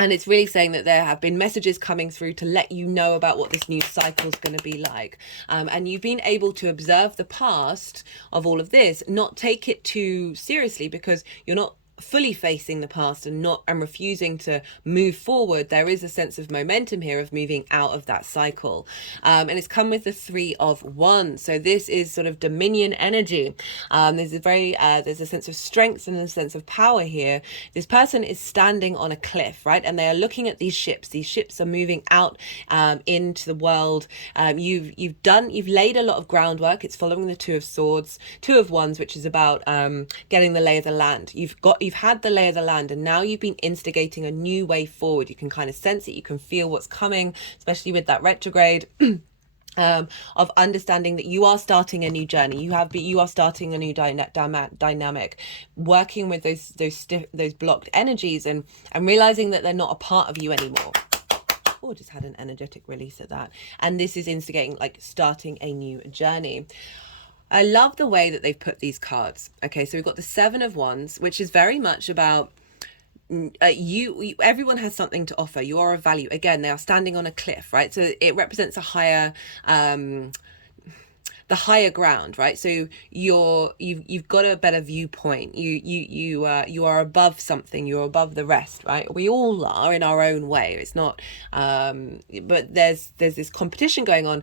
And it's really saying that there have been messages coming through to let you know about what this new cycle is going to be like. And you've been able to observe the past of all of this, not take it too seriously because you're not fully facing the past and refusing to move forward. There is a sense of momentum here of moving out of that cycle, and it's come with the 3 of Wands. So this is sort of dominion energy. There's a sense of strength and a sense of power here. This person is standing on a cliff, right, and they are looking at these ships are moving out into the world. You've laid a lot of groundwork. It's following the 2 of Swords, 2 of Wands, which is about getting the lay of the land. You've had the lay of the land, and now you've been instigating a new way forward. You can kind of sense it, you can feel what's coming, especially with that retrograde. Of understanding that you are starting a new journey. You are starting a new dynamic, working with those blocked energies and realizing that they're not a part of you anymore. Oh, just had an energetic release of that. And this is instigating, like, starting a new journey. I love the way that they've put these cards. Okay, so we've got the 7 of Wands, which is very much about everyone has something to offer. You are of value. Again, they are standing on a cliff, right? So it represents a higher the higher ground, right? So you've got a better viewpoint. You are above something. You're above the rest, right? We all are in our own way. It's not, but there's this competition going on,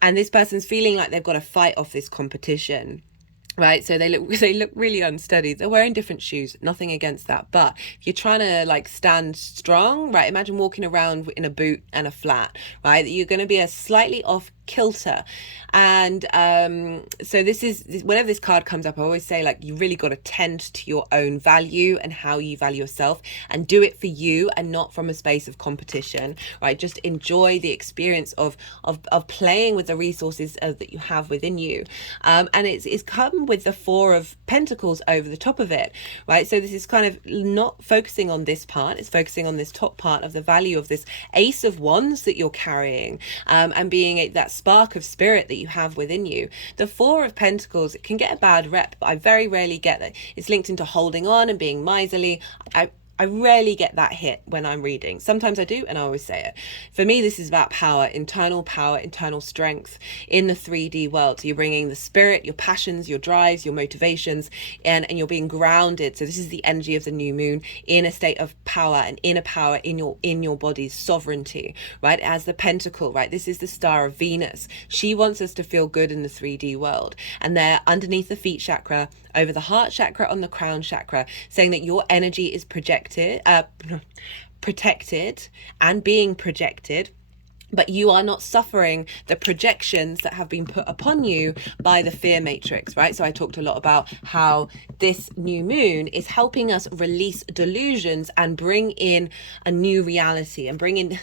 and this person's feeling like they've got to fight off this competition. Right, so they look really unsteady. They're wearing different shoes, nothing against that. But if you're trying to like stand strong, right, imagine walking around in a boot and a flat, right? You're going to be a slightly off kilter. And so this is, whenever this card comes up, I always say, like, you really got to tend to your own value and how you value yourself, and do it for you and not from a space of competition, right? Just enjoy the experience of playing with the resources that you have within you. And it's come with the Four of Pentacles over the top of it, right? So this is kind of not focusing on this part, it's focusing on this top part of the value of this Ace of Wands that you're carrying, and being that spark of spirit that you have within you. The Four of Pentacles, it can get a bad rep, but I very rarely get that it's linked into holding on and being miserly. I rarely get that hit when I'm reading. Sometimes I do, and I always say it. For me, this is about power, internal strength in the 3D world. So you're bringing the spirit, your passions, your drives, your motivations, and you're being grounded. So this is the energy of the new moon in a state of power and inner power in your body's sovereignty, right? As the pentacle, right? This is the star of Venus. She wants us to feel good in the 3D world. And they're underneath the feet chakra, over the heart chakra, on the crown chakra, saying that your energy is protected and being projected, but you are not suffering the projections that have been put upon you by the fear matrix, right? So I talked a lot about how this new moon is helping us release delusions and bring in a new reality, and bring in,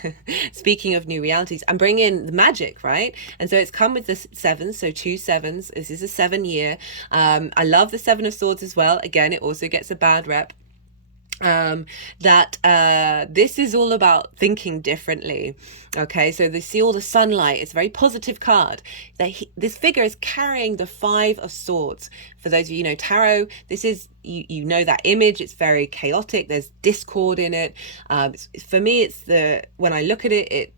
speaking of new realities, and bring in the magic, right? And so it's come with the sevens, so 2 sevens. This is a 7 year. I love the Seven of Swords as well. Again, it also gets a bad rep. This is all about thinking differently. Okay, so they see all the sunlight. It's a very positive card. This figure is carrying the 5 of Swords. For those of you who know tarot, this is, you know that image. It's very chaotic. There's discord in it. For me, it's when I look at it,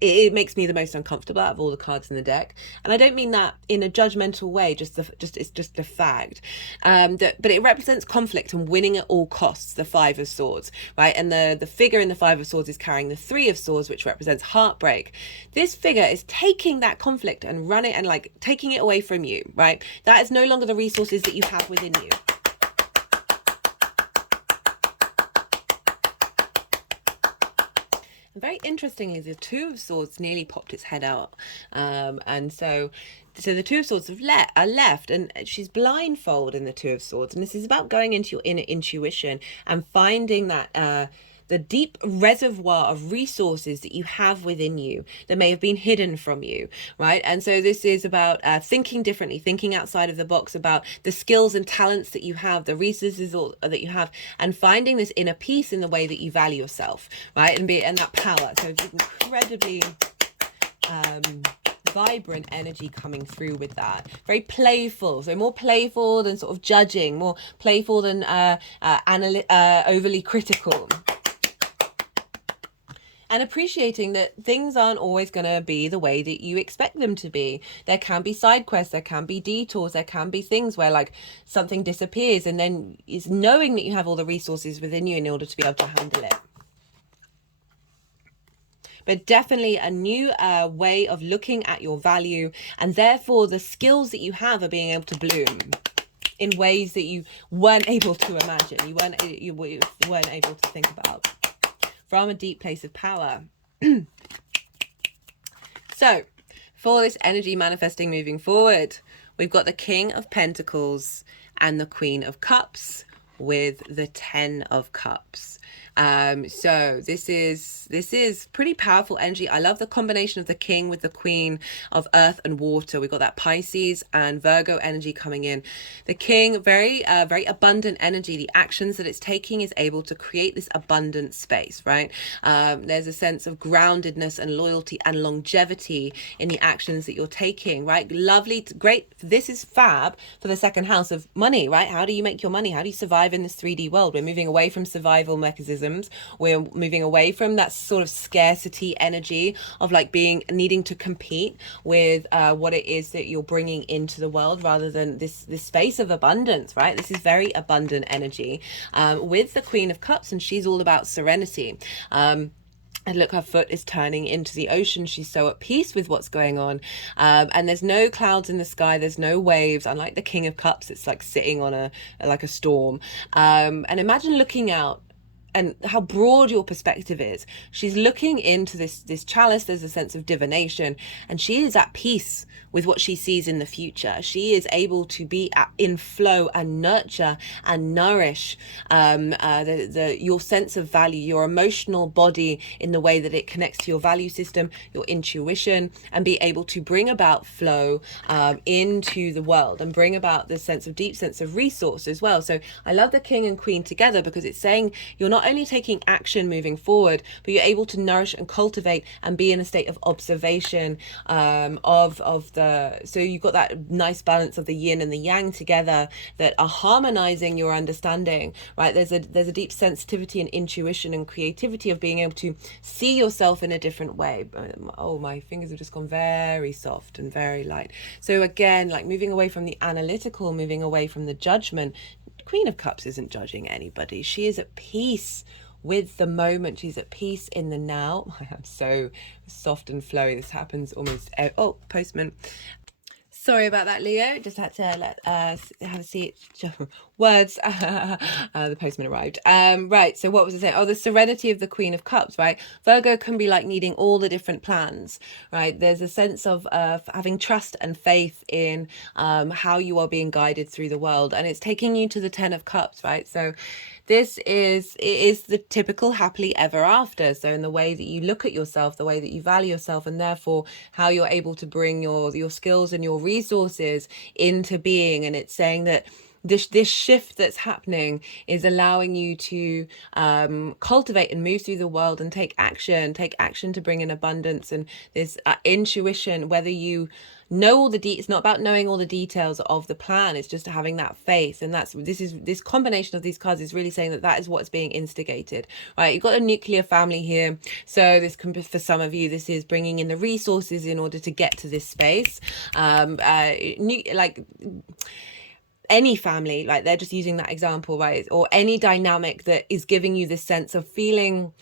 it makes me the most uncomfortable out of all the cards in the deck. And I don't mean that in a judgmental way, it's just a fact. But it represents conflict and winning at all costs, the 5 of Swords, right? And the figure in the 5 of Swords is carrying the 3 of Swords, which represents heartbreak. This figure is taking that conflict and running and like taking it away from you, right? That is no longer the resources that you have within you. Very interestingly, the 2 of Swords nearly popped its head out, and so the 2 of Swords are left, and she's blindfolded in the 2 of Swords, and this is about going into your inner intuition and finding that the deep reservoir of resources that you have within you that may have been hidden from you, right? And so this is about thinking differently, thinking outside of the box, about the skills and talents that you have, the resources that you have, and finding this inner peace in the way that you value yourself, right? And that power. So it's incredibly vibrant energy coming through with that. Very playful, so more playful than sort of judging, more playful than overly critical. And appreciating that things aren't always going to be the way that you expect them to be. There can be side quests, there can be detours, there can be things where like something disappears, and then it's knowing that you have all the resources within you in order to be able to handle it. But definitely a new way of looking at your value, and therefore the skills that you have are being able to bloom in ways that you weren't able to imagine, you weren't able to think about, from a deep place of power. So for this energy manifesting moving forward, we've got the King of Pentacles and the Queen of Cups with the 10 of Cups. So this is pretty powerful energy. I love the combination of the King with the Queen of Earth and Water. We've got that Pisces and Virgo energy coming in. The King, very abundant energy. The actions that it's taking is able to create this abundant space, right? There's a sense of groundedness and loyalty and longevity in the actions that you're taking, right? Lovely, great. This is fab for the second house of money, right? How do you make your money? How do you survive in this 3D world? We're moving away from survival mechanisms cataclysms. We're moving away from that sort of scarcity energy of like needing to compete with what it is that you're bringing into the world, rather than this space of abundance, right? This is very abundant energy with the Queen of Cups, and she's all about serenity. And look, her foot is turning into the ocean. She's so at peace with what's going on. And there's no clouds in the sky. There's no waves. Unlike the King of Cups, it's like sitting on a storm. And imagine looking out and how broad your perspective is. She's looking into this chalice. There's a sense of divination, and she is at peace with what she sees in the future. She is able to be in flow and nurture and nourish your sense of value, your emotional body, in the way that it connects to your value system, your intuition, and be able to bring about flow into the world, and bring about this deep sense of resource as well. So I love the King and Queen together, because it's saying you're not only taking action moving forward, but you're able to nourish and cultivate and be in a state of observation so you've got that nice balance of the yin and the yang together that are harmonizing your understanding, right? There's a deep sensitivity and intuition and creativity of being able to see yourself in a different way. Oh, my fingers have just gone very soft and very light. So again, like moving away from the analytical, moving away from the judgment. Queen of Cups isn't judging anybody. She is at peace with the moment. She's at peace in the now. I am so soft and flowy. This happens almost. Oh, postman. Sorry about that, Leo. Just had to have a seat. Words. The postman arrived. Right. So what was I saying? Oh, the serenity of the Queen of Cups, right? Virgo can be like needing all the different plans, right? There's a sense of having trust and faith in how you are being guided through the world, and it's taking you to the Ten of Cups, right? So it is the typical happily ever after. So in the way that you look at yourself, the way that you value yourself, and therefore how you're able to bring your skills and your resources into being. And it's saying that this shift that's happening is allowing you to cultivate and move through the world and take action to bring in abundance. And this intuition, whether you know all the it's not about knowing all the details of the plan, it's just having that faith. And this combination of these cards is really saying that is what's being instigated, right? You've got a nuclear family here, so this can be, for some of you, this is bringing in the resources in order to get to this space. Like any family, like they're just using that example, right? Or any dynamic that is giving you this sense of feeling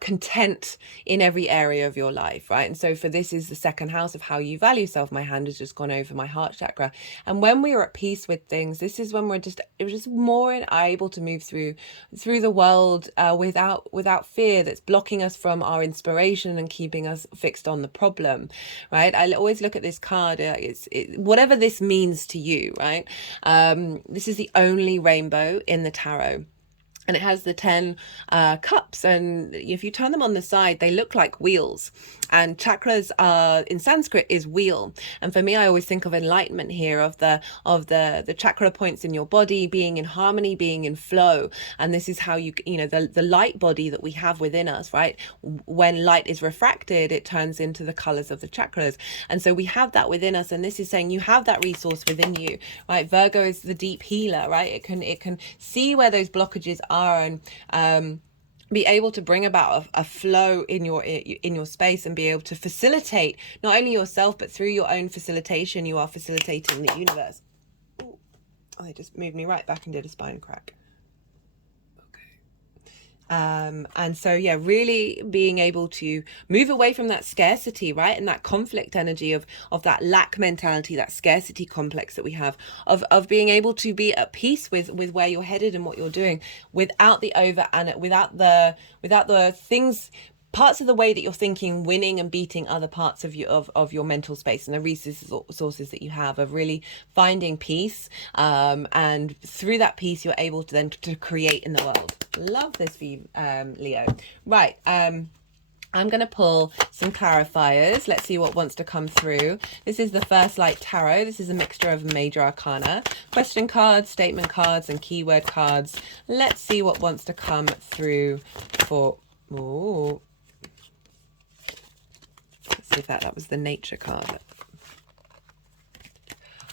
content in every area of your life, right? And so for this is the second house of how you value self. My hand has just gone over my heart chakra, and when we are at peace with things, this is when we're just more able to move through the world without fear that's blocking us from our inspiration and keeping us fixed on the problem, right? I always look at this card, whatever this means to you, right? This is the only rainbow in the tarot. And it has the 10 cups, and if you turn them on the side, they look like wheels. And chakras are, in Sanskrit, is wheel. And for me, I always think of enlightenment here, of the chakra points in your body being in harmony, being in flow. And this is how the light body that we have within us, right? When light is refracted, it turns into the colors of the chakras. And so we have that within us. And this is saying you have that resource within you, right? Virgo is the deep healer, right? It can see where those blockages are, and be able to bring about a flow in your space, and be able to facilitate not only yourself, but through your own facilitation, you are facilitating the universe. Ooh, they just moved me right back and did a spine crack. And so, yeah, really being able to move away from that scarcity, right? And that conflict energy of that lack mentality, that scarcity complex that we have, of being able to be at peace with where you're headed and what you're doing, without the without the things, parts of the way that you're thinking winning and beating other parts of your mental space and the resources that you have, of really finding peace, and through that peace you're able to then to create in the world. Love this for you, Leo. Right, I'm going to pull some clarifiers. Let's see what wants to come through. This is the First Light Tarot. This is a mixture of major arcana, question cards, statement cards, and keyword cards. Let's see what wants to come through for... Ooh. Let's see if that was the nature card.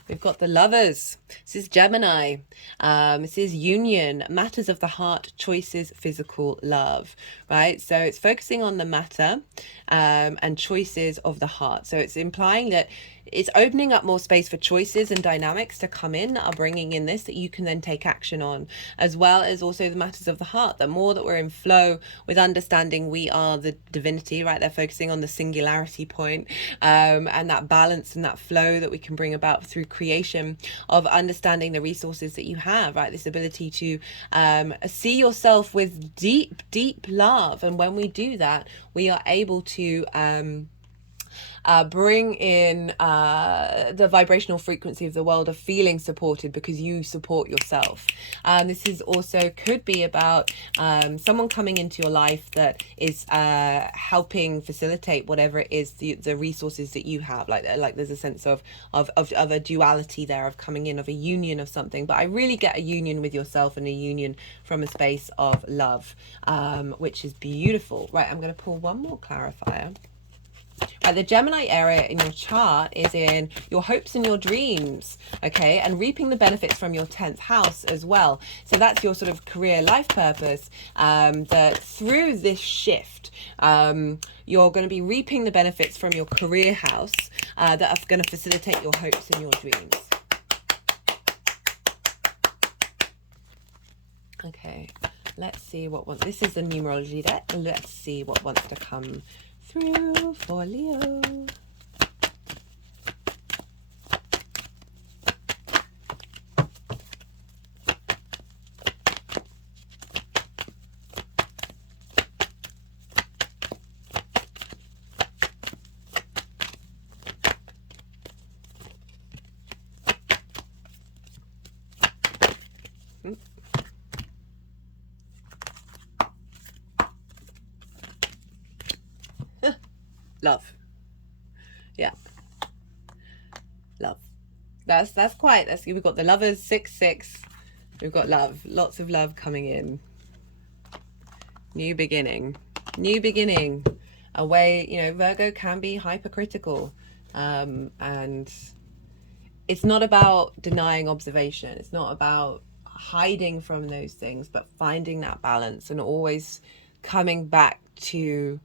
We've got the Lovers. This is Gemini. This is union, matters of the heart, choices, physical love, right? So it's focusing on the matter and choices of the heart. So it's implying that it's opening up more space for choices and dynamics to come in that are bringing in this that you can then take action on, as well as also the matters of the heart. The more that we're in flow with understanding we are the divinity, right? They're focusing on the singularity point, and that balance and that flow that we can bring about through creation of understanding the resources that you have, right? This ability to see yourself with deep, deep love. And when we do that, we are able to bring in the vibrational frequency of the world of feeling supported because you support yourself. This is also could be about someone coming into your life that is helping facilitate whatever it is the resources that you have. Like there's a sense of a duality there, of coming in, of a union of something. But I really get a union with yourself and a union from a space of love, which is beautiful. Right, I'm going to pull one more clarifier. Right, the Gemini area in your chart is in your hopes and your dreams, okay, and reaping the benefits from your 10th house as well. So that's your sort of career life purpose, that through this shift, you're going to be reaping the benefits from your career house that are going to facilitate your hopes and your dreams. Okay, let's see what wants. This is the numerology deck. Let's see what wants to come through for Leo. Love. Yeah. Love. That's we've got the lovers, 6-6. We've got love. Lots of love coming in. New beginning. New beginning. A way, Virgo can be hypercritical. And it's not about denying observation. It's not about hiding from those things, but finding that balance and always coming back to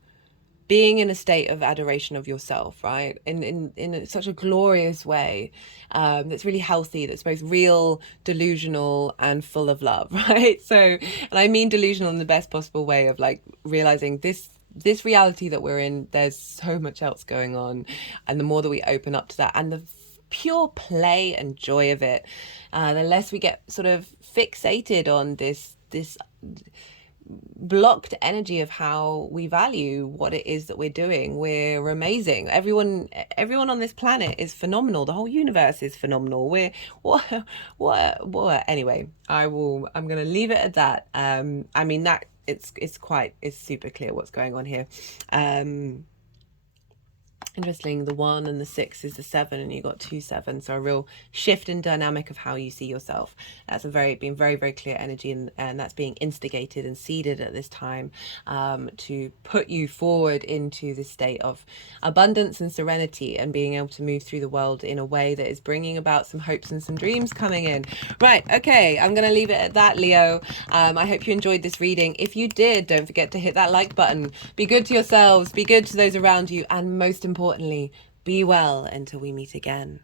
being in a state of adoration of yourself, right? In such a glorious way, that's really healthy, that's both real, delusional, and full of love, right? So, and I mean delusional in the best possible way of like realizing this reality that we're in, there's so much else going on. And the more that we open up to that and the pure play and joy of it, the less we get sort of fixated on this blocked energy of how we value what it is that we're doing. We're amazing. Everyone on this planet is phenomenal. The whole universe is phenomenal. We're what anyway, I'm gonna leave it at that. I mean that it's super clear what's going on here. Interesting, the 1 and the 6 is the 7, and you got 2 7s, so a real shift in dynamic of how you see yourself. That's been very, very clear energy, and that's being instigated and seeded at this time, to put you forward into this state of abundance and serenity, and being able to move through the world in a way that is bringing about some hopes and some dreams coming in. Right, okay, I'm gonna leave it at that, Leo. I hope you enjoyed this reading. If you did, don't forget to hit that like button. Be good to yourselves, be good to those around you, and most importantly, be well until we meet again.